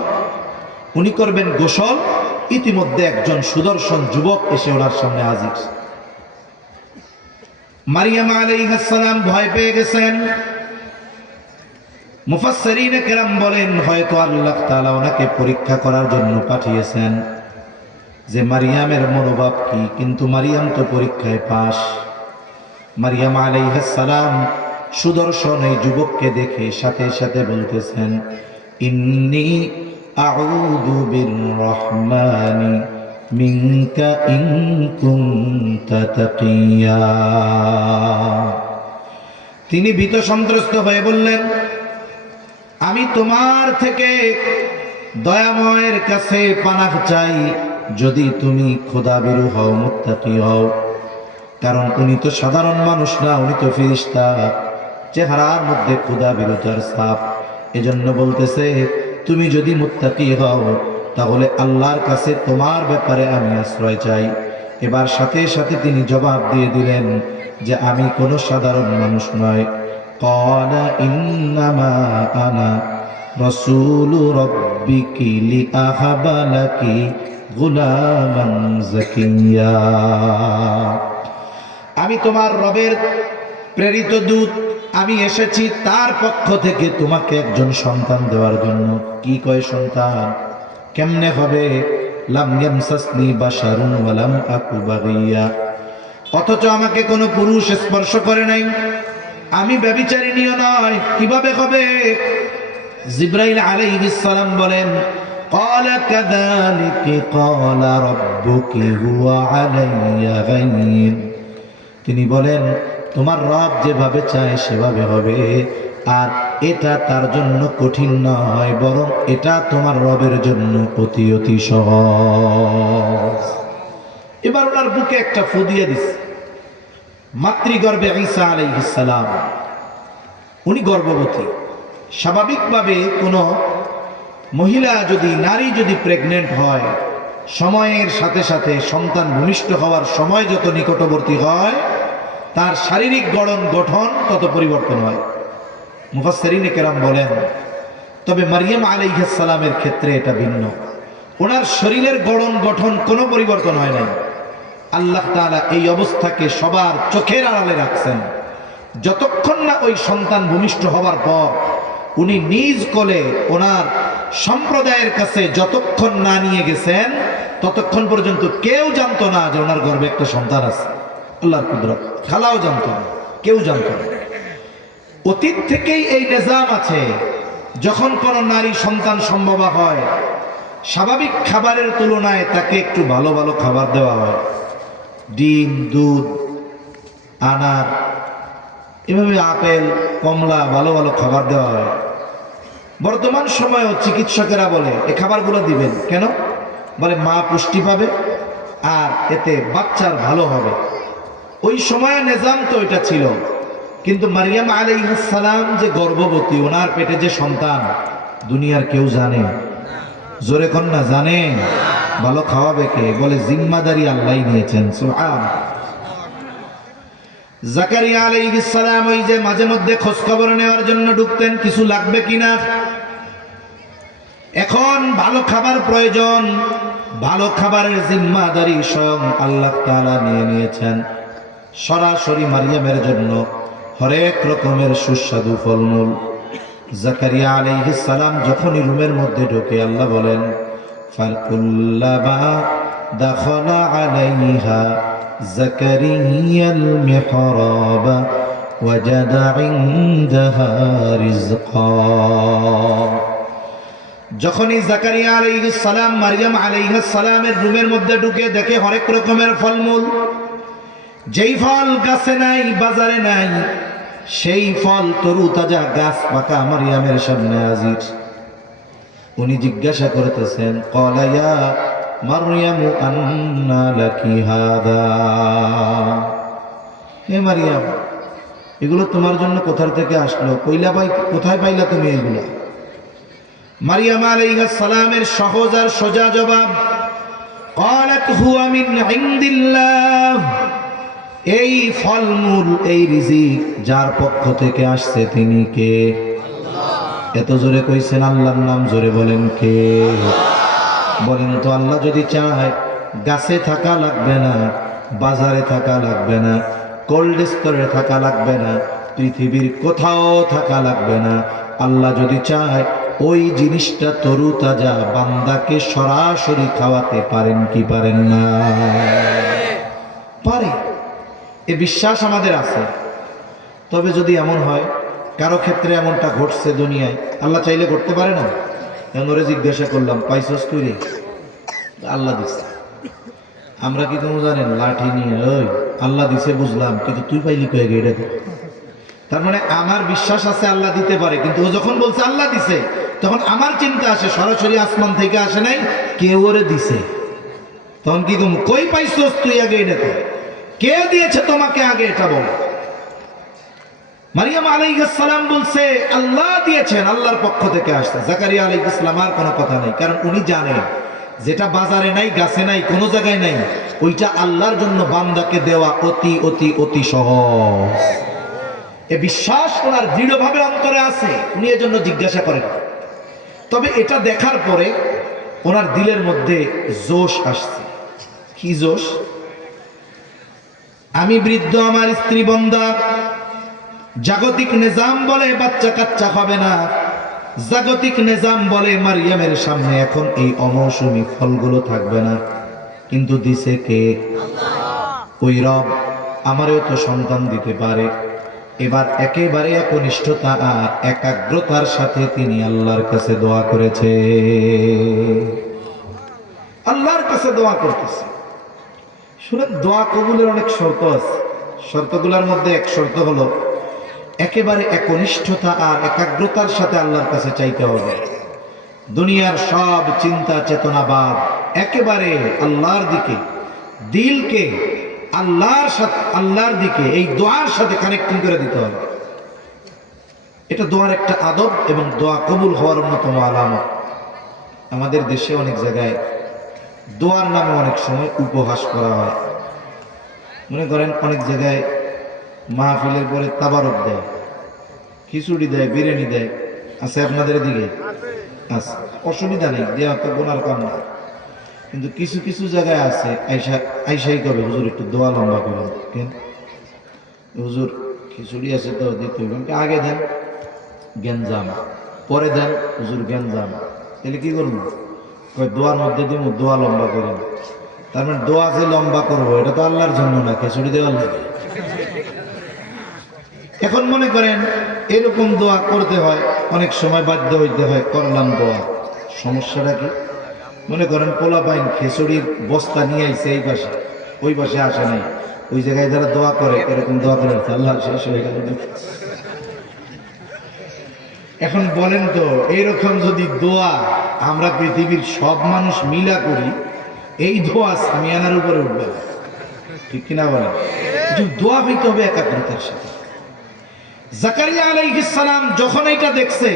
উনি করবেন গোসল। ইতিমধ্যে একজন সুদর্শন যুবক এসে ওনার সামনে হাজির। মারিয়াম আলাইহিস সালাম ভয় পেয়ে গেছেন। মুফাসসিরিনে কেরাম বলেন হয়তো আল্লাহ তাআলা ওনাকে পরীক্ষা করার জন্য পাঠিয়েছেন যে মারিয়ামের মনোভাব কি। কিন্তু মারিয়াম তো পরীক্ষায় পাস। মারিয়াম আলাইহিস সালাম সুদর্শন এই যুবককে দেখে সাথে সাথে বলতেছেন ইন্নী আউযু বিররহমানি মিনকা ইন কুনতা তাকিয়া। তিনি ভীত সন্ত্রস্ত হয়ে বললেন আমি তোমার থেকে দয়াময়ের কাছে পানাহ চাই যদি তুমি খোদাভীরু হও, মুত্তাকি হও। কারণ উনি তো সাধারণ মানুষ না, উনি তো ফেরেশতা, চেহারার মধ্যে খোদাভীরুতার ছাপ। এজন্য বলতেছে তুমি যদি মুত্তাকি হও তাহলে আল্লাহর কাছে তোমার ব্যাপারে আমি আশ্রয় চাই। এবার সাথে সাথে তিনি জবাব দিয়ে দিলেন যে আমি কোনো সাধারণ মানুষ নয়। ক্বালা ইন্নামা আনা রাসূলু রাব্বিকি লিআহাবা লাকি গুলামান যাকিয়্যা। আমি তোমার রবের প্রেরিত দূত, আমি এসেছি তার পক্ষ থেকে তোমাকে একজন সন্তান দেওয়ার জন্য। কি কয় সন্তান? কেমনে হবে? লাম ইয়ামসাসনি বাশারুন ওয়া লাম আকু বাগিয়া। অথচ আমাকে কোনো পুরুষ স্পর্শ করে নাই, আমি ব্যভিচারিণীও নয়, কিভাবে হবে? জিবরাইল আলাইহিস সালাম বলেন ক্বালা কাযালিকা ক্বালা রাব্বুকি হুয়া আলাইয়া গায়র। তিনি বলেন তোমার রব যেভাবে চায় সেভাবে হবে, আর এটা তার জন্য কঠিন নয়, বরং এটা তোমার রবের জন্য অতি অতি সহজ। এবার ওনার বুকে একটা ফু দিয়ে দিছে। মাতৃগর্ভে ঈসা আলাইহিস সালাম, উনি গর্ভবতী। স্বাভাবিকভাবে কোনো মহিলা যদি, নারী যদি প্রেগনেন্ট হয়, সময়ের সাথে সাথে সন্তান ভূমিষ্ঠ হওয়ার সময় যত নিকটবর্তী হয়, তার শারীরিক গঠন তত পরিবর্তন হয়। মুফাসসিরিনে কেরাম বলেন, তবে মারিয়াম আলাইহিস সালামের ক্ষেত্রে এটা ভিন্ন। ওনার শরীরের গঠন কোনো পরিবর্তন হয় নাই। আল্লাহ তাআলা এই অবস্থাকে সবার চোখের আড়ালে রাখছেন, যতক্ষণ না ওই সন্তান ভূমিষ্ঠ হওয়ার পর উনি নিজ কোলে ওনার সম্প্রদায়ের কাছে যতক্ষণ না নিয়ে গেছেন, ততক্ষণ পর্যন্ত কেউ জানতো না যে ওনার গর্ভে একটা সন্তান আছে। আল্লাহর কুদরত, খালাও জানতো না, কেউ জানতো না। অতীত থেকেই এই নিজাম আছে, যখন কোনো নারী সন্তান সম্ভবা হয়, স্বাভাবিক খাবারের তুলনায় তাকে একটু ভালো ভালো খাবার দেওয়া হয়। ডিম, দুধ, আনার, এভাবে আপেল, কমলা, ভালো ভালো খাবার দেওয়া হয়। বর্তমান সময়েও চিকিৎসকেরা বলে এই খাবারগুলো দিবেন কেন? বলে মা পুষ্টি পাবে আর এতে বাচ্চার ভালো হবে। ওই সময়ে নিজাম তো এটা ছিল। কিন্তু মারিয়াম আলাইহিস সালাম যে গর্ভবতী, ওনার পেটে যে সন্তান, দুনিয়ার কেউ জানে? জোরে কোন না, জানে? ভালো খাওয়াবে কে? বলে জিম্মাদারি আল্লাহই নিয়েছেন। সুবহানাল্লাহ। জাকারিয়া আলাইহিস সালাম ওই যে মাঝে মধ্যে খোঁজ খবর নেওয়ার জন্য ঢুকতেন, কিছু লাগবে কিনা। এখন ভালো খাবার প্রয়োজন, ভালো খাবারের জিম্মাদারি স্বয়ং আল্লাহ তাআলা নিয়ে নিয়েছেন। সরাসরি মারিয়ামের জন্য হরেক রকমের সুস্বাদু ফলমূল। জাকারিয়া আলাইহিস সালাম যখনই রুমের মধ্যে ঢোকে, আল্লাহ বলেন, ফাকুল্লামা দাখালা আলাইহা জাকারিয়াল মিহরাবা ওয়াজাদা ইনদাহা রিজকা। যখনই জাকারিয়া আলাইহিস সালাম মারিয়াম আলাইহিস সালামের রুমের মধ্যে ঢুকে, দেখে হরেক রকমের ফলমূল। যেই ফল গাছে নাই, বাজারে নাই, সেই ফল তরু তাজা গাছ পাকা মারিয়ামের সামনে হাজির। উনি জিজ্ঞাসা করতেছেন, ক্বালা ইয়া মারইয়ামু আন্না লাকি হাদা। হে মারিয়াম, এগুলো তোমার জন্য কোথা থেকে আসলো? কোথায় পাইলা তুমি এগুলো? মারিয়াম আলাইহিস সালামের সহজ আর সোজা জবাব, ক্বালাত হুয়া মিন ইনদিল্লাহ। এই ফলমূল, এই রিজিক যার পক্ষ থেকে আসছে তিনি কে? আল্লাহ। এত জোরে কইছেন আল্লাহর নাম, জোরে বলেন কে? বলেন তো, আল্লাহ যদি চায় গাছে থাকা লাগবে না, বাজারে থাকা লাগবে না, কোল্ড স্টোরে থাকা লাগবে না, পৃথিবীর কোথাও থাকা লাগবে না। আল্লাহ যদি চায় ওই জিনিসটা তরু তাজা বান্দাকে সরাসরি খাওয়াতে পারেন কি পারেন না? পারে। এ বিশ্বাস আমাদের আছে। তবে যদি এমন হয় কারো ক্ষেত্রে এমনটা ঘটছে দুনিয়ায়, আল্লাহ চাইলে করতে পারে না? ওরে জিজ্ঞাসা করলাম, পাইছস তুই রে? আল্লাহ দিছে। আমরা কি তুমি জানেন লাঠি নিয়ে, ওই আল্লাহ দিছে বুঝলাম, কিন্তু তুই পাইলি কয়ে গে? এটা তার মানে আমার বিশ্বাস আছে আল্লাহ দিতে পারে, কিন্তু ও যখন বলছে আল্লাহ দিছে, তখন আমার চিন্তা আসে সরাসরি আসমান থেকে আসে নাই, কেউ ওরে দিছে। তখন কি তুমি কই পাইছস তুই আগে? এটা কে দিয়েছে তোমাকে আগে, এটা বল। মারিয়াম আলাইহিস সালাম বলছে আল্লাহ দিয়েছেন, আল্লাহর পক্ষ থেকে আসছে। জাকারিয়া আলাইহিস সালাম আর কোনো কথা নাই, কারণ উনি জানেন যেটা বাজারে নাই, গাছে নাই, কোনো জায়গায় নাই, ওইটা আল্লাহর জন্য বান্দাকে দেওয়া অতি অতি অতি সহজ। এ বিশ্বাস ওনার দৃঢ়ভাবে অন্তরে আছে, উনি এজন্য জিজ্ঞাসা করেন। তবে এটা দেখার পরে ওনার দিলের মধ্যে জোশ আসছে। কি জোশ? আমি বৃদ্ধ, আমার স্ত্রী বন্দা, জাগতিক নিজাম বলে বাচ্চা কাচ্চা হবে না, জাগতিক নিজাম বলে মারিয়ামের সামনে এখন এই অমৌসুমী ফলগুলো থাকবে না, কিন্তু দিছে কে? আল্লাহ। ওই রব আমারও তো সন্তান দিতে পারে। এবার একেবারে একনিষ্ঠতা আর একাগ্রতার সাথে তিনি আল্লাহর কাছে দোয়া করেছে, আল্লাহর কাছে দোয়া করতেছে। শুনে, দোয়া কবুলের অনেক শর্ত আছে। শর্তগুলোর মধ্যে এক শর্ত হলো একেবারে একনিষ্ঠতা আর একাগ্রতার সাথে আল্লাহর কাছে চাইতে হবে। দুনিয়ার সব চিন্তা চেতনা বাদ, একেবারে আল্লাহর দিকে দিলকে আল্লাহর সাথে, আল্লাহর দিকে এই দোয়ার সাথে কানেক্টিং করে দিতে হবে। এটা দোয়ার একটা আদব এবং দোয়া কবুল হওয়ার অন্যতম আলামত। আমাদের দেশে অনেক জায়গায় দোয়ার নামে অনেক সময় উপহাস করা হয়। মনে করেন অনেক জায়গায় মাহফিলের পরে তাবারক দেয়, খিচুড়ি দেয়, বিরিয়ানি দেয়। আছে আপনাদের দিকে? আছে, অসুবিধা নেই, দেওয়া তো গোনার কাম না। কিন্তু কিছু কিছু জায়গায় আছে আইসাই কবে হুজুর একটু দোয়া লম্বা করবেন, কেন হুজুর খিচুড়ি আছে তো দিতে হইবেন, আগে দেন গ্যাঞ্জাম, পরে দেন হুজুর গ্যাঞ্জাম। তাহলে কি করবো? দোয়ার মধ্যে দিব, দোয়া লম্বা করেন। তার মানে দোয়া যে লম্বা করবো এটা তো আল্লাহর জন্য না, খিচুড়ি দেওয়ার লাগে। এখন মনে করেন এরকম দোয়া করতে হয়, অনেক সময় বাধ্য হইতে হয়, করলাম দোয়া। সমস্যাটা কি? মনে করেন পোলা পাইন খিচুড়ির বস্তা নিয়ে আইছে এই পাশে, ওই পাশে আসে নাই, ওই জায়গায় যারা দোয়া করে এরকম দোয়া করে আল্লাহ শেষ হয়ে গেল। এখন বলেন তো এইরকম যদি দোয়া আমরা পৃথিবীর সব মানুষ মিলা করি, এই দোয়া সামিয়ানার উপরে উঠবে, ঠিক কিনা বলেন? দোয়া হইতে হবে একাগ্রতার সাথে। জাকারিয়া আলাইহিস সালাম যখন এটা দেখছে,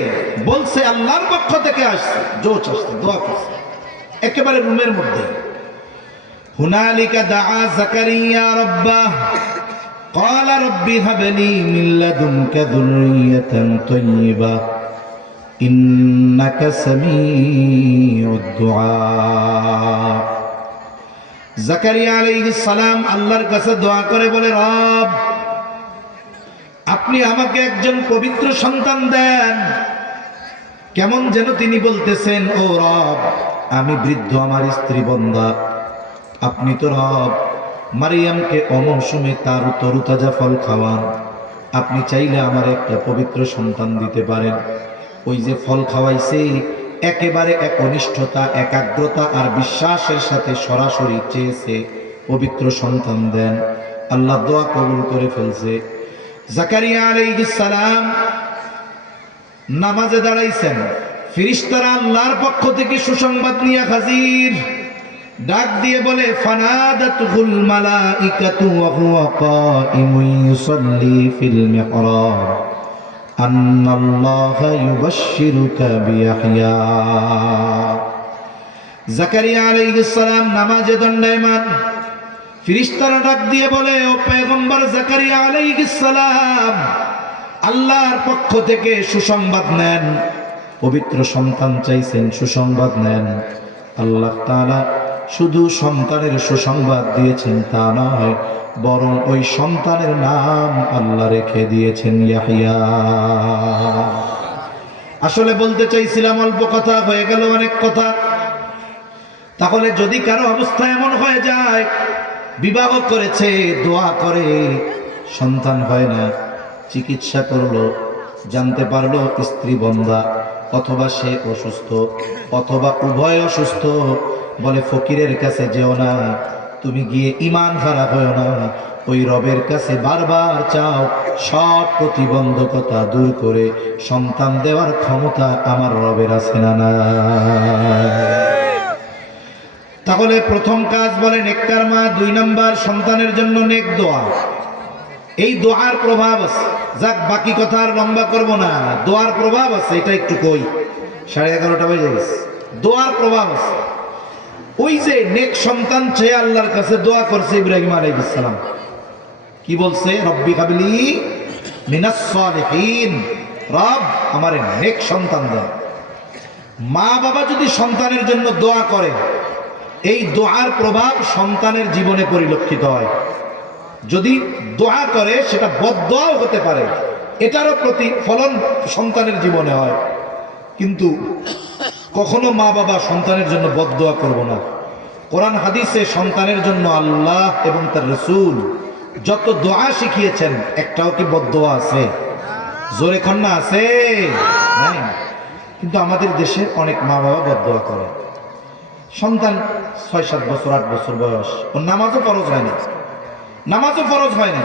বলছে আল্লাহর পক্ষ থেকে আসছে, জোশ আসছে, দোয়া করছে একেবারে রুমের মধ্যে। হুনালিকা দাআ জাকারিয়া রাব্বাহ قال رب هب لي من لدنك ذرية طيبة إنك سميع الدعاء। জাকারিয়া আলাইহিস সালাম আল্লাহর কাছে দোয়া করে বলে, রব আপনি আমাকে একজন পবিত্র সন্তান দেন। কেমন যেন তিনি বলতেছেন, ও রব আমি বৃদ্ধ, আমার স্ত্রী বন্ধা, আপনি তো রব মারিয়ামকে অমৌসুমে তার তরুতাজা ফল খাওয়ান, আপনি চাইলে আমার একটা পবিত্র সন্তান দিতে পারেন। ওই যে ফল খাওয়াইছে একেবারে একনিষ্ঠতা, একাগ্রতা আর বিশ্বাসের সাথে সরাসরি চেয়েছে পবিত্র সন্তান দেন। আল্লাহ দোয়া কবুল করে ফেলছে। জাকারিয়া আলাইহিস সালাম নামাজে দাঁড়াইছেন, ফেরেশতারা আল্লাহর পক্ষ থেকে সুসংবাদ নিয়ে হাজির। ডাক দিয়ে বলে, ফানাদাতুল মালাইকাতু ওয়া হুয়া কাইমুন ইউসাল্লি ফিল মিহরাব আন্নাল্লাহা ইউবাশশিরুকা বিয়াহইয়া। জাকারিয়া আলাইহিস সালাম নামাজে দণ্ডায়মান, ফেরেশতারা ডাক দিয়ে বলে, ও পয়গম্বর জাকারিয়া আলাইহিস সালাম আল্লাহর পক্ষ থেকে সুসংবাদ নেন, পবিত্র সন্তান চাইছেন, সুসংবাদ নেন। আল্লাহ তাআলা শুধু সন্তানের সুসংবাদ দিয়েছেন তা নয়, বরং ওই সন্তানের নাম আল্লাহ রেখে দিয়েছেন ইয়াহইয়া। আসলে বলতে চাইছিলাম অল্প কথা, হয়ে গেল অনেক কথা। তাহলে যদি কারো অবস্থা এমন হয়ে যায়, বিবাহ করেছে, দোয়া করে, সন্তান হয় না, চিকিৎসা করলো, জানতে পারলো স্ত্রী বন্ধা, অথবা সে অসুস্থ, অথবা উভয় অসুস্থ, বলে ফকিরের কাছে যেও না, তুমি গিয়ে ঈমান হারা হয়ো না, ওই রবের কাছে বারবার চাও, সব প্রতিবন্ধকতা দূর করে সন্তান দেওয়ার ক্ষমতা আমার রবের আছে না না? তাহলে প্রথম কাজ বলে নেককার মা, 2 নাম্বার সন্তানের জন্য নেক দোয়া। এই দোয়ার প্রভাব আছে, যাক বাকি কথা আর লম্বা করব না, দোয়ার প্রভাব আছে, এটা একটু কই, 11:30 বেজে গেছে। দোয়ার প্রভাব আছে। ওই যে নেক সন্তান চেয়ে আল্লাহর কাছে দোয়া করছে ইব্রাহিম আলাইহিস সালাম, কি বলছে? রব্বি হাবলি মিনাস সালিহিন, রব আমারে নেক সন্তান দেন। মা বাবা যদি সন্তানের জন্য দোয়া করে, এই দোয়ার প্রভাব সন্তানের জীবনে পরিলক্ষিত হয়। যদি দোয়া করে সেটা বদদোয়াও হতে পারে, এটারও প্রতিফলন সন্তানের জীবনে হয়। কিন্তু কখনো মা বাবা সন্তানের জন্য বদদোয়া করব না। কোরআন হাদিসে সন্তানের জন্য আল্লাহ এবং তার রাসূল যত দোয়া শিখিয়েছেন, একটাও কি বদদোয়া আছে? জোরে কন্যা আছে? নাই। কিন্তু আমাদের দেশে অনেক মা বাবা বদদোয়া করে। সন্তান 6-7 বছর 8 বছর বয়স, ওর নামাজও ফরজ হয় না, নামাজও ফরজ হয় না।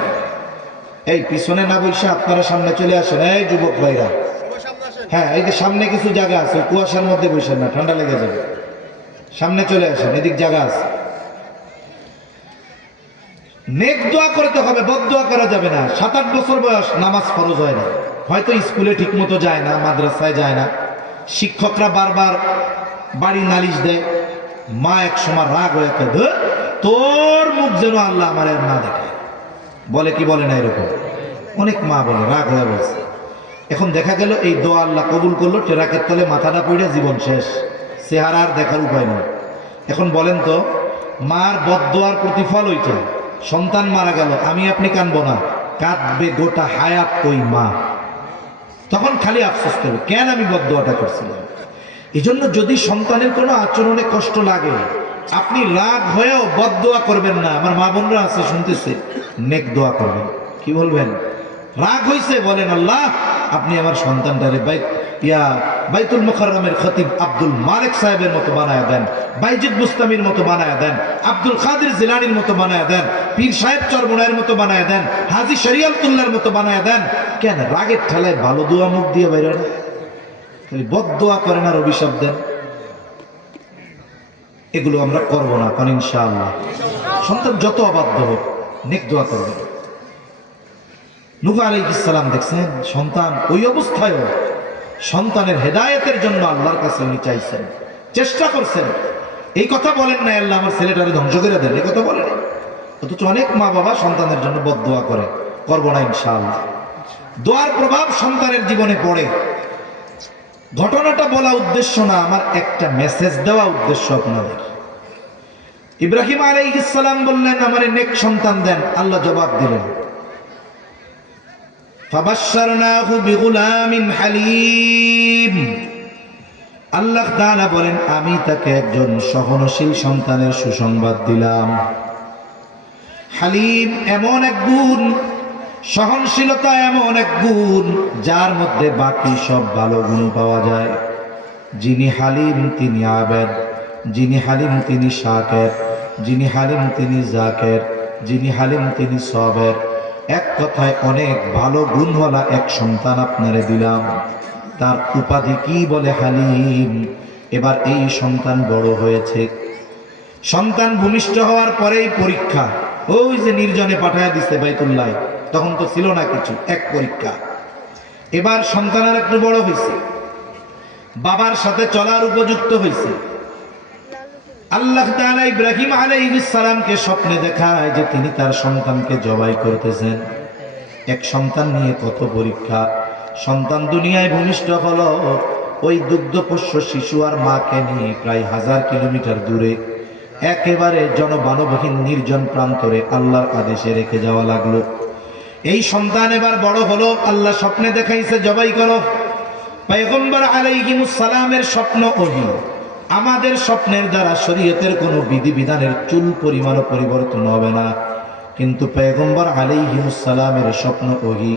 এই পিছনে না বসে আপনারা সামনে চলে আসেন, এই যুবক ভাইরা, হ্যাঁ এই যে সামনে কিছু জায়গা আছে, কুয়াশার মধ্যে বসেন না, ঠান্ডা লেগে যাবে, সামনে চলে আসেন, এদিক জায়গা আছে। নেক দোয়া করতে হবে, বদ দোয়া করা যাবে না। 7-8 বছর বয়স, নামাজ ফরজ হয় না, হয়তো স্কুলে ঠিক মতো যায় না, মাদ্রাসায় যায় না, শিক্ষকরা বারবার বাড়ি নালিশ দেয়, মা এক সময় রাগ হয়ে ধর তোর মুখ যেন আল্লাহ আমার আর না দেখায়, বলে কি বলে না এরকম? অনেক মা বলে, রাগ হয়ে বলছে। এখন দেখা গেল এই দোয়া আল্লাহ কবুল করলো, টেরাকের তলে মাথাটা পড়ে জীবন শেষ, চেহারা আর দেখার উপায় নেই। এখন বলেন তো, মার বদ দোয়ার প্রতিফল ওইটা। সন্তান মারা গেল, আমি আপনি কানবো না, কাঁদবে গোটা হায়াত ওই মা। তখন খালি আফসোস করবে, কেন আমি বদ দোয়াটা করছিলাম। এই জন্য যদি সন্তানের কোনো আচরণে কষ্ট লাগে, আপনি রাগ হয়েও বদ দোয়া করবেন না। আমার মা বোনরা আছে শুনতেছে, নেক দোয়া করবেন। কি বলবেন? রাগ হইছে, বলেন আল্লাহ আপনি আমার সন্তানটারে বাইতুল মুকাররমের খতিব আব্দুল মালিক সাহেবের মতো বানায়া দেন, বাইজিদ বুস্তামির মতো বানায়া দেন, আব্দুল কাদের জিলানীর মতো বানায়া দেন, পীর সাহেব চরমুনাইয়ের মতো বানায়া দেন, হাজী শরীয়তুল্লাহর মতো বানায়া দেন। কেন রাগের ঠেলায় ভালো দোয়া মুখ দিয়ে বের হয় না, খালি বদ দোয়া করেন আর অভিশাপ দেন। এগুলো আমরা করব না, কারণ ইনশাআল্লাহ সন্তান যত অবাধ্য হোক নেক দোয়া করবেন। নূহ আলাইহিস সালাম দেখছেন, সন্তান ওই অবস্থায়ও সন্তানের হেদায়েতের জন্য আল্লাহর কাছে উনি চাইছেন, চেষ্টা করছেন। এই কথা বলেন না আল্লাহ আমার ছেলেটারে ধ্বংস করে দেন, এই কথা বলেন। অথচ অনেক মা বাবা সন্তানের জন্য বদ দোয়া করে, করবো না ইনশাআল্লাহ। দোয়ার প্রভাব সন্তানের জীবনে পড়ে। ঘটনাটা বলা উদ্দেশ্য না, আমার একটা মেসেজ দেওয়া উদ্দেশ্য আপনাদের। ইব্রাহিম আলাইহিস সালাম বললেন আমারে নেক সন্তান দেন, আল্লাহ জবাব দিলেন ফাবাশশারনাহু বিগুলামিন হালিম। আল্লাহ তাআলা বলেন আমি তাকে একজন সহনশীল সন্তানের সুসংবাদ দিলাম। হালিম এমন এক গুণ, সহনশীলতা এমন এক গুণ যার মধ্যে বাকি সব ভালো গুণ পাওয়া যায়। যিনি হালিম তিনি আবেদ, যিনি হালিম তিনি শাকের, যিনি হালিম তিনি জাকের, যিনি হালিম তিনি সবের। এক কথায় অনেক ভালো গুণওয়ালা এক সন্তান আপনারে দিলাম, তার উপাধি কি বলে হালিম। এবার এই সন্তান বড় হয়েছে, সন্তান ভূমিষ্ঠ হওয়ার পরেই পরীক্ষা। ওই যে নির্জনে পাঠায় দিচ্ছে বাইতুল্লাহ, তখন তো ছিল না কিছু, এক পরীক্ষা। এবার সন্তান আর একটু বড় হয়েছে, বাবার সাথে চলার উপযুক্ত হয়েছে। আল্লাহ তাআলা ইব্রাহিম আলাইহিস সালামকে স্বপ্নে দেখায় যে তিনি তার সন্তানকে জবাই করতেছেন। এক সন্তান নিয়ে কত পরীক্ষা। সন্তান দুনিয়ায় ভূমিষ্ঠ হলো, ওই দুগ্ধপোষ্য শিশু আর মাকে নিয়ে প্রায় 1000 কিলোমিটার দূরে একেবারে জনবানবহীন নির্জন প্রান্তরে আল্লাহর আদেশে রেখে যাওয়া লাগলো। এই সন্তান এবার বড় হলো, আল্লাহ স্বপ্নে দেখাইছে জবাই করো। পয়গম্বর আলাইহিমুস সালামের স্বপ্ন ওহী, আমাদের স্বপ্নের দ্বারা শরীয়তের কোনো বিধিবিধানের চুল পরিমাণও পরিবর্তন হবে না, কিন্তু পয়গম্বর আলাইহিমুস সালামের স্বপ্ন ওহী।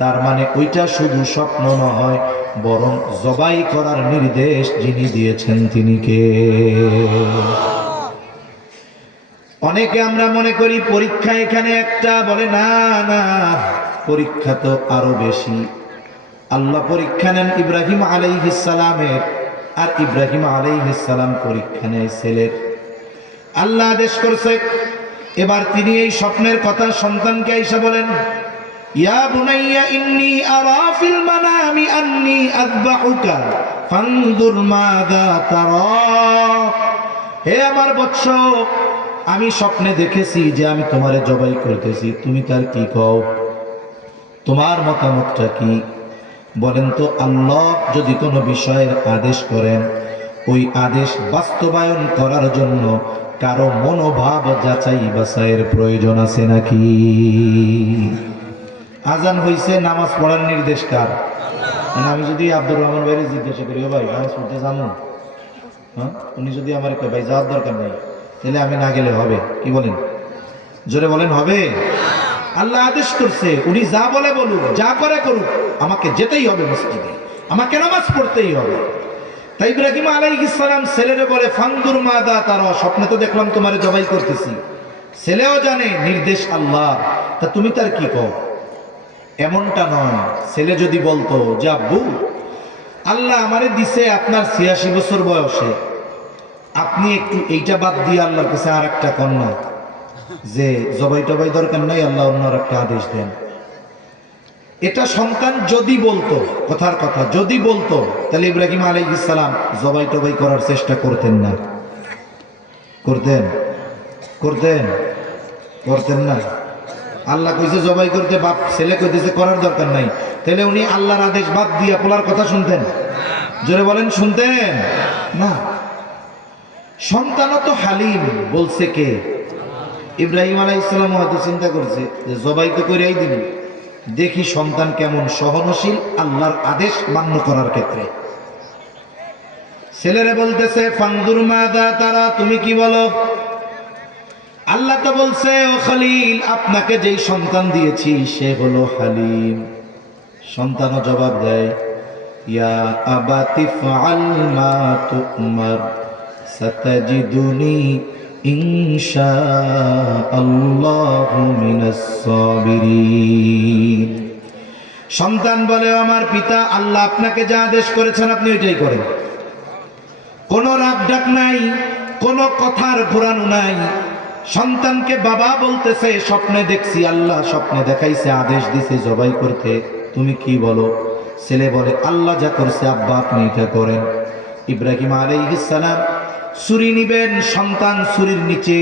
তার মানে ওইটা শুধু স্বপ্ন নয়, বরং জবাই করার নির্দেশ যিনি দিয়েছেন তিনি কে? অনেকে আমরা মনে করি পরীক্ষা এখানে একটা, বলে না না, পরীক্ষা তো আরো বেশি। আল্লাহ পরীক্ষা নেন ইব্রাহিম আলাইহিস সালামের, আর ইব্রাহিম আলাইহিস সালাম পরীক্ষা নেয় ছেলের। আল্লাহ আদেশ করছে, এবার তিনি এই স্বপ্নের কথা সন্তানকে এসে বলেন, ইয়া বুনাইয়া ইন্নী আরা ফিল মানামি আন্নী আযবাহুকা ফানজুর মাযা তারা। হে আমার বৎস, আমি স্বপ্নে দেখেছি যে আমি তোমারে জবাই করতেছি, তুমি তার কি কও? তোমার মতামতটা কি? বলেন তো, আল্লাহ যদি কোনো বিষয়ের আদেশ করেন, ওই আদেশ বাস্তবায়ন করার জন্য কারো মনোভাব যাচাই বাছাইয়ের প্রয়োজন আছে নাকি? আজান হইছে, নামাজ পড়ার নির্দেশ কার? মানে আমি যদি আব্দুর রহমান ভাইরে জিজ্ঞাসা করি, ও ভাই নামাজ পড়তে জানো? হ্যাঁ, উনি যদি আমার কয় ভাই যাওয়ার দরকার নেই, তাহলে আমি না গেলে হবে? কি বলেন? জোরে বলেন, হবে? আল্লাহ আদেশ করছে, উনি যা বলে বলুক, যা করে করুক, আমাকে যেতেই হবে মসজিদে, আমাকে নামাজ পড়তেই হবে। তাই ইব্রাহিম আলাইহিস সালাম ছেলেরে বলে ফানজুর মাযা তারা, স্বপ্নে তো দেখলাম তোমারে জবাই করতেছি। ছেলেও জানে নির্দেশ আল্লাহ, তা তুমি তার কি কও? এমনটা নয়, ছেলে যদি বলতো যে আব্বু আল্লাহ আমারে দিছে আপনার 86 বছর বয়সে, আপনি একটু এইটা বাদ দিয়ে আল্লাহর কাছে আর একটা কন্যা, যে জবাই টবাই দরকার নাই, আল্লাহ অন্য একটা আদেশ দেন। এটা সন্তান যদি বলতো, কথার কথা যদি বলতো, তাহলে ইব্রাহিম আলাইহিস সালাম জবাই টবাই করার চেষ্টা করতেন না? করতেন? করতেন? করতেন না? আল্লাহ কইছে জবাই করতে, বাপ ছেলে কইতেছে করার দরকার নাই, তাহলে উনি আল্লাহর আদেশ বাদ দিয়া পোলার কথা শুনতেন? জোরে বলেন, শুনতেন না? সন্তানও তো হালিম, বলছে কে? ইব্রাহিম আলাইহিস সালাম হয়তো চিন্তা করছে যে জবাই তো করেই দিবেন, দেখি সন্তান কেমন সহনশীল আল্লাহর আদেশ মান্য করার ক্ষেত্রে। ছেলেরে বলতেছে ফানদুর মাদা তারা, তুমি কি বলো? আল্লাহ তো বলছে ও খলিল, আপনাকে যেই সন্তান দিয়েছি সে হলো হালিম। সন্তানও জবাব দেয় ইয়া আবাতি ফাআল মা তুমার সাতাজিদুনি ইনশাআল্লাহু মিনাস সাবিরিন। সন্তান বলে আমার পিতা, আল্লাহ আপনাকে যা আদেশ করেছেন আপনি ওইটাই করেন। কোনো রাগ ডাক নাই, কোনো কথার ঘোরানো নাই। সন্তানকে বাবা বলতেছে স্বপ্নে দেখছি, আল্লাহ স্বপ্নে দেখাইছে, আদেশ দিছে জবাই করতে, তুমি কি বলো? ছেলে বলে আল্লাহ যা করছে আব্বা আপনি এটা করেন। ইব্রাহিম আলাইহিস সালাম ছুরি নিবেন, সন্তান ছুরির নিচে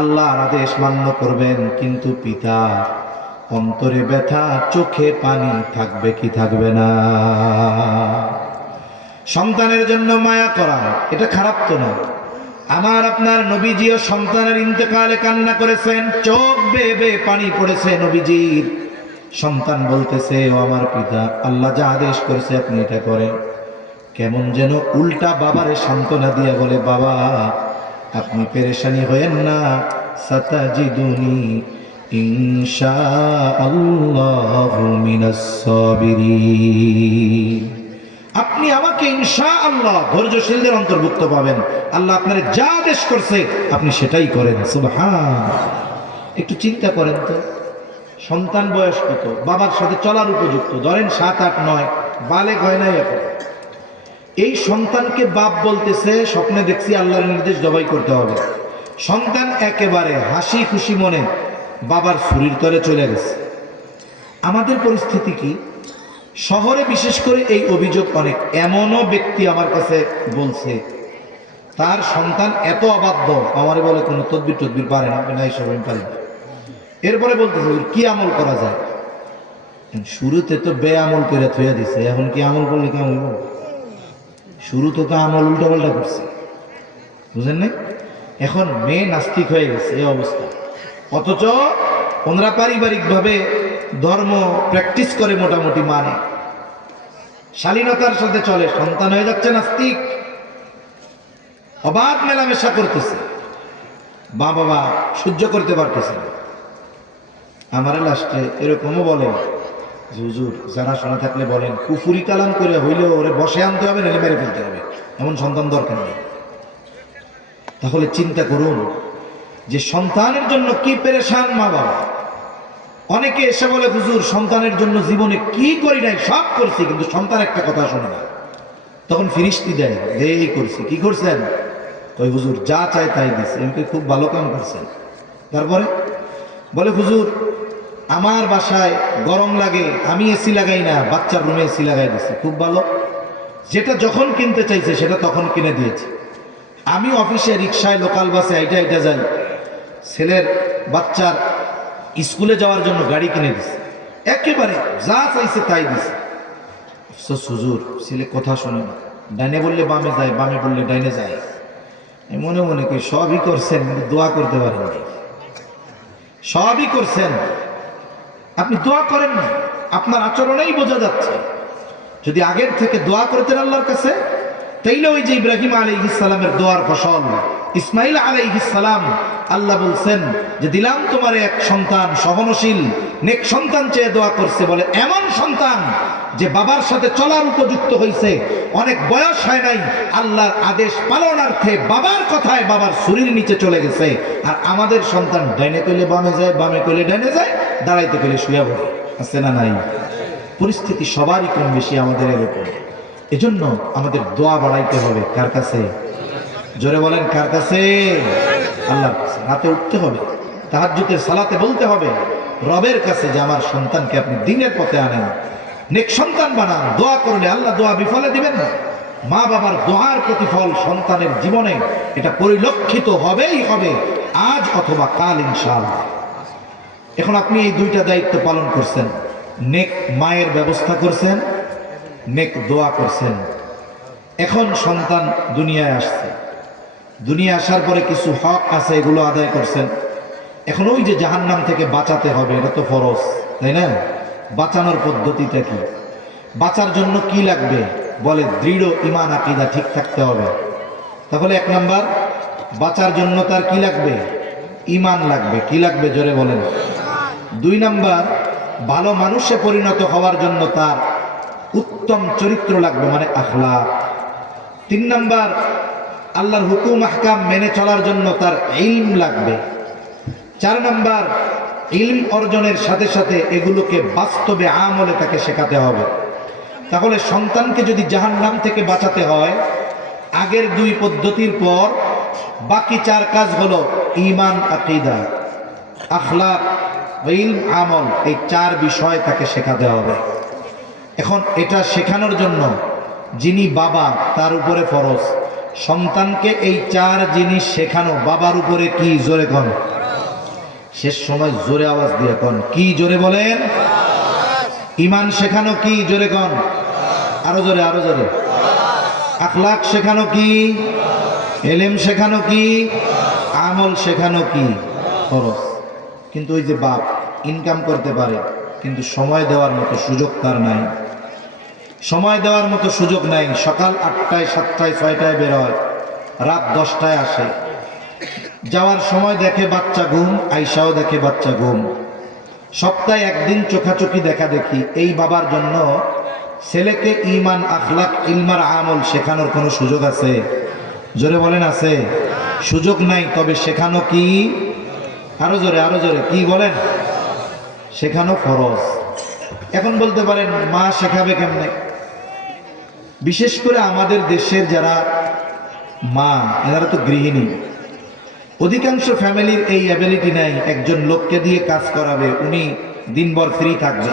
আল্লাহর আদেশ মান্য করবেন, কিন্তু পিতা অন্তরে ব্যথা, চোখে পানি থাকবে কি থাকবে না? সন্তানের জন্য মায়া করা এটা খারাপ তো না। আমার আপনার নবীজিও সন্তানের ইন্তেকালে কান্না করেছেন, চোখ বেয়ে বেয়ে পানি পড়েছে নবীজির। সন্তান বলতেছে ও আমার পিতা, আল্লাহ যা আদেশ করেছে আপনি এটা করেন। কেমন যেন উল্টা বাবারে সান্ত্বনা দিয়া বলে বাবা আপনি পেরেশানি হয়েন না, সাতাজিদুনি ইনশাআল্লাহু মিনাস সাবিরিন। আপনি আমাকে ইনশাআল্লাহ ধৈর্যশীলদের অন্তর্ভুক্ত পাবেন। আল্লাহ আপনার যা আদেশ করছে আপনি সেটাই করেন। সুবহান। একটু চিন্তা করেন তো, সন্তান বয়স কত, বাবার সাথে চলার উপযুক্ত, ধরেন 7, 8, 9, বালেগ হয় নাই এখন। এই সন্তানকে বাপ বলতেছে স্বপ্নে দেখছি আল্লাহর নির্দেশ জবাই করতে হবে। সন্তান একেবারে হাসি খুশি মনে বাবার ছুরির তলে চলে গেছে। আমাদের পরিস্থিতি কি? শহরে বিশেষ করে এই অভিযোগ অনেক। এমনও ব্যক্তি আমার কাছে বলছে তার সন্তান এত অবাধ্য, আমারে বলে কোনো তদবির টদবির পারে না, না এইসব আমি পারি না। এরপরে বলতেছে কি আমল করা যায়? শুরুতে তো বে আমল করে থুয়ে দিছে, এখন কি আমল করলে কেমন হইব? শুরুতে তো আমল উল্টা পাল্টা করছে, বুঝেন নাই? এখন মেয়ে নাস্তিক হয়ে গেছে এই অবস্থা, অথচ ওনারা পারিবারিকভাবে ধর্ম প্র্যাকটিস করে, মোটামুটি মানে শালীনতার সাথে চলে, সন্তান হয়ে যাচ্ছে নাস্তিক, অবাধ মেলামেশা করতেছে, বাবা সহ্য করতে পারতেছে না। আমার লাস্টে এরকমও বলেন হুজুর, যারা শোনা থাকলে বলেন কুফুরি কালাম করে হইলেও ওরে বসে আনতে হবে, নাহলে মেরে ফেলতে হবে, এমন সন্তান দরকার নেই। তাহলে চিন্তা করুন যে সন্তানের জন্য কি পেরেশান মা বাবা। অনেকে এসে বলে হুজুর সন্তানের জন্য জীবনে কি করি নাই, সব করছি, কিন্তু সন্তান একটা কথা শোনে না। তখন ফিরিস্তি দেয়, এই করছি, কি করছেন? ওই হুজুর যা চায় তাই দিচ্ছে। এমনি খুব ভালো কাম করছেন। তারপরে বলে হুজুর আমার বাসায় গরম লাগে, আমি এসি লাগাই না, বাচ্চার রুমে এসি লাগাই দিচ্ছি, খুব ভালো। যেটা যখন কিনতে চাইছে সেটা তখন কিনে দিয়েছে। আমি অফিসে রিক্সায় লোকাল বাসে এটা যাই, ছেলের বাচ্চার স্কুলে যাওয়ার জন্য গাড়ি কিনে দিছে, একেবারে যা চাইছে তাই দিছে। আফসোস হুজুর ছেলে কথা শোনে না, ডাইনে বললে বামে যায়, বামে বললে ডাইনে যায়। মনে মনে করি সবই করছেন, কিন্তু দোয়া করতে পারেন নাই। সবই করছেন, আপনি দোয়া করেন না, আপনার আচরণেই বোঝা যাচ্ছে। যদি আগের থেকে দোয়া করতেন আল্লাহর কাছে, তাইলে ওই যে ইব্রাহিম আলাইহিস সালামের দোয়ার ফসল ইসমাইল আলাইহিস সালাম, আল্লাহ বলছেন যে দিলাম তোমার এক সন্তান সহনশীল নেক সন্তান চেয়ে দোয়া করছে, বলে এমন সন্তান যে বাবার সাথে চলার উপযুক্ত হয়েছে, অনেক বয়স হয় নাই, আল্লাহর আদেশ পালনার্থে বাবার কথায় বাবার ছুরির নিচে চলে গেছে। আর আমাদের সন্তান ডাইনে কইলে বামে যায়, বামে কইলে ডাইনে যায়, দাঁড়াইতে কইলে শুয়ে পড়ে, আছে না নাই? পরিস্থিতি সবারই কম বেশি আমাদের এরকম। এজন্য আমাদের দোয়া বাড়াইতে হবে কার কাছে? জোরে বলেন কার কাছে? আল্লাহর কাছে। রাতে উঠতে হবে, তাহাজ্জুদের সালাতে বলতে হবে রবের কাছে যে আমার সন্তানকে আপনি দ্বীনের পথে আনেন, নেক সন্তান বানান। দোয়া করলে আল্লাহ দোয়া বিফলে দিবেন না। মা বাবার দোয়ার প্রতিফল সন্তানের জীবনে এটা পরিলক্ষিত হবেই হবে, আজ অথবা কাল ইনশাআল্লাহ। এখন আপনি এই দুইটা দায়িত্ব পালন করছেন, নেক মায়ের ব্যবস্থা করছেন, নেক দোয়া করছেন। এখন সন্তান দুনিয়ায় আসছে, দুনিয়া আসার পরে কিছু হক আছে, এগুলো আদায় করছেন। এখন ওই যে জাহান্নাম থেকে বাঁচাতে হবে, এটা তো ফরজ, তাই না? বাঁচানোর পদ্ধতিটা কি? বাঁচার জন্য কি লাগবে? বলে দৃঢ় ঈমান আকীদা ঠিক থাকতে হবে। তাহলে 1 নাম্বার, বাঁচার জন্য তার কি লাগবে? ঈমান লাগবে। কি লাগবে জোরে বলেন? 2 নাম্বার, ভালো মানুষে পরিণত হওয়ার জন্য তার উত্তম চরিত্র লাগবে, মানে আখলাক। 3 নাম্বার, আল্লাহর হুকুম আহকাম মেনে চলার জন্য তার ইলম লাগবে। 4 নাম্বার, ইলম অর্জনের সাথে সাথে এগুলোকে বাস্তবে আমলে তাকে শেখাতে হবে। তাহলে সন্তানকে যদি জাহান্নাম থেকে বাঁচাতে হয়, আগের 2 পদ্ধতির পর বাকি 4 কাজ হলো ঈমান আকীদা, আখলাক, ইলম, আমল। এই 4 বিষয় তাকে শেখাতে হবে। এখন এটা শেখানোর জন্য যিনি বাবা তার উপরে ফরজ, সন্তানকে এই 4 জিনিস শেখানো বাবার উপরে কি? জোরে কোন? শেষ সময় জোরে আওয়াজ দিয়ে কোন, কি জোরে বলেন? ঈমান শেখানো কি? জোরে কোন, আরো জোরে, আরো জোরে। আখলাক শেখানো কি? ইলম শেখানো কি? আমল শেখানো কি? ফরজ। কিন্তু ওই যে বাপ ইনকাম করতে পারে, কিন্তু সময় দেওয়ার মতো সুযোগ তার নাই। সময় দেওয়ার মতো সুযোগ নাই। সকাল 8টায়, 7টায়, 6টায় বের হয়, রাত 10টায় আসে। যাওয়ার সময় দেখে বাচ্চা ঘুম, আইসাও দেখে বাচ্চা ঘুম। সপ্তাহে 1 দিন চোখাচোখি দেখা দেখি। এই বাবার জন্য ছেলেকে ঈমান, আখলাক, ইলমার আমল শেখানোর কোনো সুযোগ আছে? জোরে বলেন, আছে? সুযোগ নাই। তবে শেখানো কি? আরো জোরে, আরো জোরে, কি বলেন? শেখানো ফরজ। এখন বলতে পারেন মা শেখাবে কেমনে? বিশেষ করে আমাদের দেশের যারা মা, এনারা তো গৃহিণী। অধিকাংশ ফ্যামিলির এই অ্যাবিলিটি নাই একজন লোককে দিয়ে কাজ করাবে, উনি দিনভর ফ্রি থাকবে।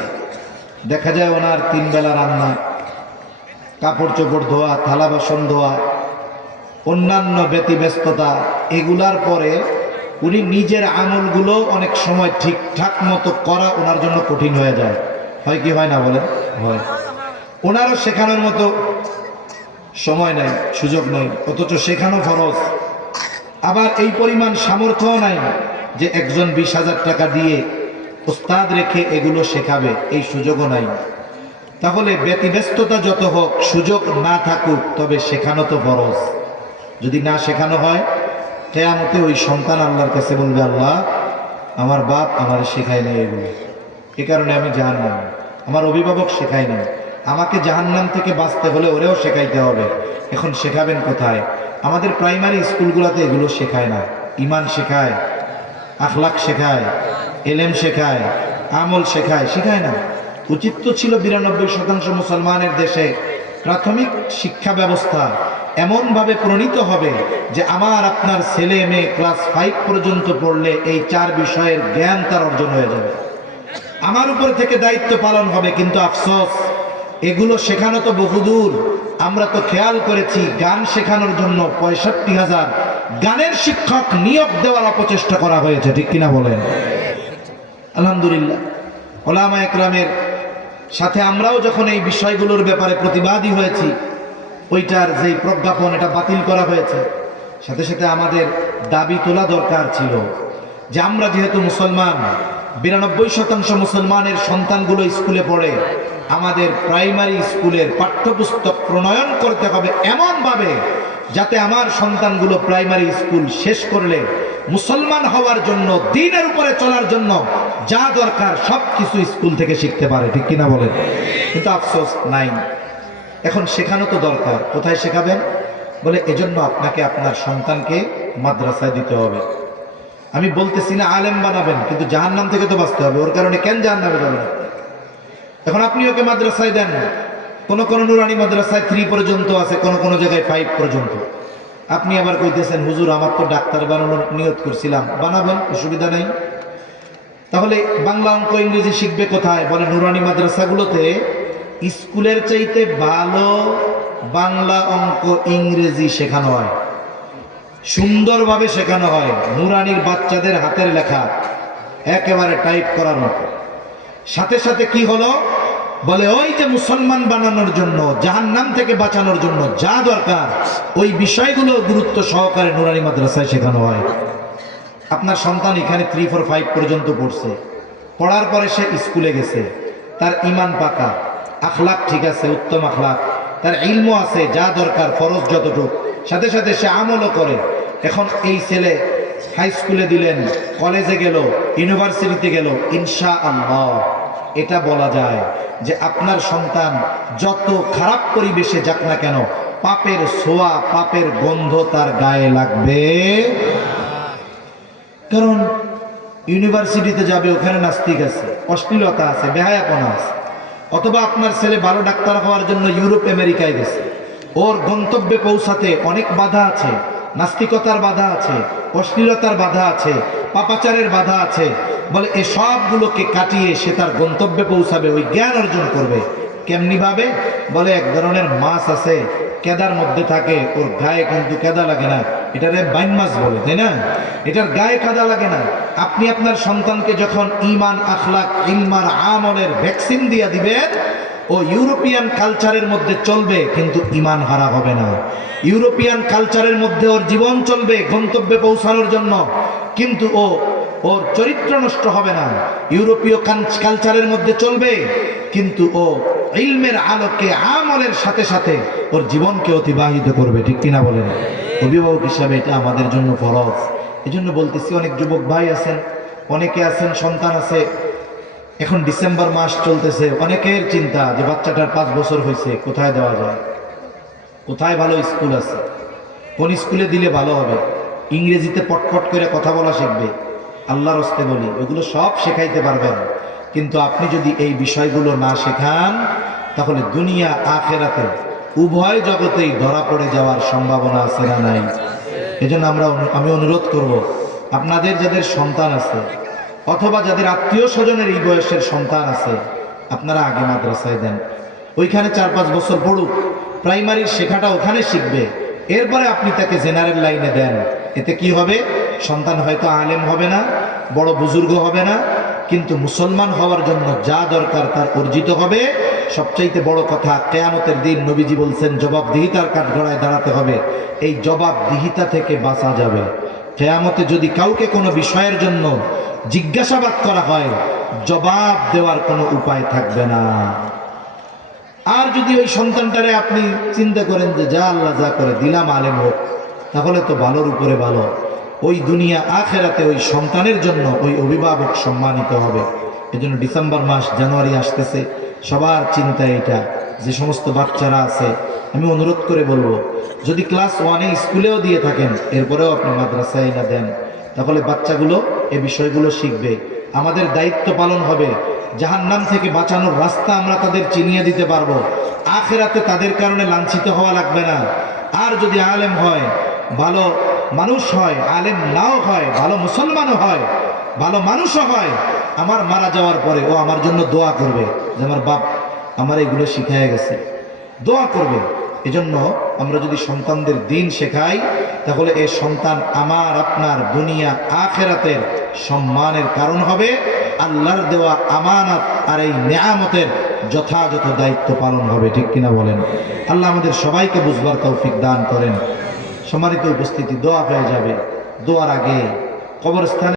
দেখা যায় ওনার 3 বেলা রান্না, কাপড় চোপড় ধোয়া, থালা বাসন ধোয়া, অন্যান্য ব্যতিব্যস্ততা, এগুলার পরে উনি নিজের আমলগুলো অনেক সময় ঠিকঠাক মতো করা ওনার জন্য কঠিন হয়ে যায়। হয় কি হয় না বলেন? হয়। ওনারও শেখানোর মতো সময় নাই, সুযোগ নাই, অথচ শেখানো ফরজ। আবার এই পরিমাণ সামর্থ্যও নাই যে একজন 20,000 টাকা দিয়ে উস্তাদ রেখে এগুলো শেখাবে, এই সুযোগও নাই। তাহলে ব্যতিব্যস্ততা যত হোক, সুযোগ না থাকুক, তবে শেখানো তো ফরজ। যদি না শেখানো হয়, কিয়ামতে ওই সন্তান আল্লাহর কাছে বলবে, আল্লাহ আমার বাপ আমার শেখায় নাই এগুলো, এ কারণে আমি জাহান্নাম, আমার অভিভাবক শেখায় নাই, আমাকে জাহান্নাম থেকে বাঁচতে হলে ওরেও শেখাইতে হবে। এখন শেখাবেন কোথায়? আমাদের প্রাইমারি স্কুলগুলোতে এগুলো শেখায় না। ঈমান শেখায়, আখলাক শেখায়, ইলম শেখায়, আমল শেখায়, শেখায় না। উচিত তো ছিল 92% মুসলমানের দেশে প্রাথমিক শিক্ষা ব্যবস্থা এমনভাবে প্রণীত হবে যে আমার আপনার ছেলে মেয়ে ক্লাস 5 পর্যন্ত পড়লে এই 4 বিষয়ের জ্ঞান তার অর্জন হয়ে যাবে। আমার উপর থেকে দায়িত্ব পালন হবে। কিন্তু আফসোস, এগুলো শেখানো তো বহুদূর। আমরা তো খেয়াল করেছি গান শেখানোর জন্য 65,000 গানের শিক্ষক নিয়োগ দেওয়ার অপচেষ্টা করা হয়েছে, ঠিক কিনা বলেন? আলহামদুলিল্লাহ, ওলামা একরামের সাথে আমরাও যখন এই বিষয়গুলোর ব্যাপারে প্রতিবাদী হয়েছি, ওইটার যেই প্রজ্ঞাপন এটা বাতিল করা হয়েছে, সাথে সাথে আমাদের দাবি তোলা দরকার ছিল যে আমরা যেহেতু মুসলমান, 92% মুসলমানের সন্তানগুলো স্কুলে পড়ে, আমাদের প্রাইমারি স্কুলের পাঠ্যপুস্তক প্রণয়ন করতে হবে এমনভাবে যাতে আমার সন্তানগুলো প্রাইমারি স্কুল শেষ করলে মুসলমান হওয়ার জন্য, দ্বীনের উপরে চলার জন্য যা দরকার সব কিছু স্কুল থেকে শিখতে পারে, ঠিক কিনা বলেন? কিন্তু আফসোস নাই। এখন শেখানো তো দরকার, কোথায় শেখাবেন? বলে এজন্য আপনাকে আপনার সন্তানকে মাদ্রাসায় দিতে হবে। আমি বলতেছি না আলেম বানাবেন, কিন্তু জাহান্নাম থেকে তো বাঁচতে হবে, ওর কারণে কেন জাহান্নামে যাবেন? এখন আপনি ওকে মাদ্রাসায় দেন, কোন কোন নুরানি মাদ্রাসায় 3 পর্যন্ত আছে, কোন কোন জায়গায় 5 পর্যন্ত। আপনি আবার কইতেছেন হুজুর আমার তো ডাক্তার বানানোর নিয়ত করছিলাম, বানাবেন, অসুবিধা নাই। তাহলে বাংলা অঙ্ক ইংরেজি শিখবে কোথায়? বলে নুরানি মাদ্রাসাগুলোতে স্কুলের চাইতে ভালো বাংলা অঙ্ক ইংরেজি শেখানো হয়, সুন্দরভাবে শেখানো হয়। নুরানির বাচ্চাদের হাতের লেখা একেবারে টাইপ করার মতো। সাথে সাথে কি হলো, বলে ওই যে মুসলমান বানানোর জন্য, জাহান্নাম থেকে বাঁচানোর জন্য যা দরকার ওই বিষয়গুলো গুরুত্ব সহকারে নুরানি মাদ্রাসায় শেখানো হয়। আপনার সন্তান এখানে 3, 4, 5 পর্যন্ত পড়ছে, পড়ার পরে সে স্কুলে গেছে, তার ইমান পাকা, আখলাক ঠিক আছে, উত্তম আখলাক, তার ইলমও আছে যা দরকার ফরজ যতটুক, সাথে সাথে সে আমলও করে। এখন এই ছেলে হাই স্কুলে দিলেন, কলেজে গেল, ইউনিভার্সিটিতে গেল, ইনশাআল্লাহ এটা বলা যায় যে আপনার সন্তান যত খারাপ পরিবেশে যাক না কেন, পাপের ছোঁয়া, পাপের গন্ধ তার গায়ে লাগবে। কারণ ইউনিভার্সিটিতে যাবে, ওখানে নাস্তিক আছে, অশ্লীলতা আছে, বেহায়াপনা আছে। অথবা আপনার ছেলে ভালো ডাক্তার হওয়ার জন্য ইউরোপ আমেরিকায় গেছে, ওর গন্তব্যে পৌঁছাতে অনেক বাধা আছে, নাস্তিকতার বাধা আছে, অশ্লীলতার বাধা আছে, পাপাচারের বাধা আছে। বলে এই সবগুলোকে কাটিয়ে সে তার গন্তব্যে পৌঁছাবে, ওই জ্ঞান অর্জন করবে। কেমনি ভাবে? বলে এক ধরনের মাছ আছে, কেদার মধ্যে থাকে, ওর গায়ে কিন্তু কেদা লাগে না, এটারে বাইন মাছ বলে, তাই না? এটার গায়ে কাদা লাগে না। আপনি আপনার সন্তানকে যখন ইমান, আখলাক, ইলমার আমলের ভ্যাকসিন দিয়ে দিবেন, ও ইউরোপিয়ান কালচারের মধ্যে চলবে কিন্তু ইমান হারা হবে না। ইউরোপিয়ান কালচারের মধ্যে ওর জীবন চলবে গন্তব্যে পৌঁছানোর জন্য, কিন্তু ওর চরিত্র নষ্ট হবে না। ইউরোপীয় কালচারের মধ্যে চলবে কিন্তু ও ইলমের আলোকে আমলের সাথে সাথে ওর জীবনকে অতিবাহিত করবে, ঠিক কিনা বলেন? অভিভাবক হিসাবে এটা আমাদের জন্য ফরজ। এই জন্য বলতেছি, অনেক যুবক ভাই আছেন, অনেকে আছেন সন্তান আছে, এখন ডিসেম্বর মাস চলতেছে, অনেকের চিন্তা যে বাচ্চাটার 5 বছর হয়েছে, কোথায় দেওয়া যায়, কোথায় ভালো স্কুল আছে, কোন স্কুলে দিলে ভালো হবে, ইংরেজিতে পটপট করে কথা বলা শিখবে। আল্লাহর হস্তে বলি, ওগুলো সব শেখাইতে পারবেন, কিন্তু আপনি যদি এই বিষয়গুলো না শেখান তাহলে দুনিয়া আখেরাতে উভয় জগতেই ধরা পড়ে যাওয়ার সম্ভাবনা আছে না নাই? এজন্য আমি অনুরোধ করব, আপনাদের যাদের সন্তান আছে অথবা যাদের আত্মীয় স্বজনের এই বয়সের সন্তান আছে, আপনারা আগে মাদ্রাসায় দেন, ওইখানে 4-5 বছর পড়ুক, প্রাইমারির শেখাটা ওখানে শিখবে, এরপরে আপনি তাকে জেনারেল লাইনে দেন। এতে কি হবে? সন্তান হয়তো আলেম হবে না, বড় বুজুর্গ হবে না, কিন্তু মুসলমান হওয়ার জন্য যা দরকার তার অর্জিত হবে। সবচাইতে বড় কথা, কিয়ামতের দিন নবীজি বলছেন জবাবদিহিতার কাঠগড়ায় দাঁড়াতে হবে, এই জবাবদিহিতা থেকে বাঁচা যাবে। কিয়ামতে যদি কাউকে কোনো বিষয়ের জন্য জিজ্ঞাসাবাদ করা হয়, জবাব দেওয়ার কোনো উপায় থাকবে না। আর যদি ওই সন্তানটারে আপনি চিন্তা করেন যে যা আল্লাহ যা করে দিলাম, আলেম হোক, তাহলে তো ভালোর উপরে ভালো, ওই দুনিয়া আখেরাতে ওই সন্তানের জন্য ওই অভিভাবক সম্মানিত হবে। এজন্য ডিসেম্বর মাস, জানুয়ারি আসতেছে, সবার চিন্তা এটা, যে সমস্ত বাচ্চারা আছে, আমি অনুরোধ করে বলবো, যদি ক্লাস 1-এ স্কুলেও দিয়ে থাকেন, এরপরেও আপনি মাদ্রাসায় না দেন, তাহলে বাচ্চাগুলো এই বিষয়গুলো শিখবে। আমাদের দায়িত্ব পালন হবে, জাহান্নাম থেকে বাঁচানোর রাস্তা আমরা তাদের চিনিয়ে দিতে পারবো, আখেরাতে তাদের কারণে লাঞ্ছিত হওয়া লাগবে না। আর যদি আলেম হয়, ভালো মানুষ হয়, আলেম নাও হয়, ভালো মুসলমানও হয়, ভালো মানুষও হয়, আমার মারা যাওয়ার পরে ও আমার জন্য দোয়া করবে যে আমার বাপ আমার এগুলো শিখায় গেছে, দোয়া করবে। এজন্য আমরা যদি সন্তানদের দিন শেখাই, তাহলে এই সন্তান আমার আপনার দুনিয়া আখেরাতের সম্মানের কারণ হবে, আল্লাহর দেওয়া আমানত আর এই নেয়ামতের যথাযথ দায়িত্ব পালন হবে, ঠিক কিনা বলেন? আল্লাহ আমাদের সবাইকে বুঝবার তৌফিক দান করেন। সম্মানিত উপস্থিতি, দোয়া হয়ে যাবে। দোয়ার আগে কবরস্থানে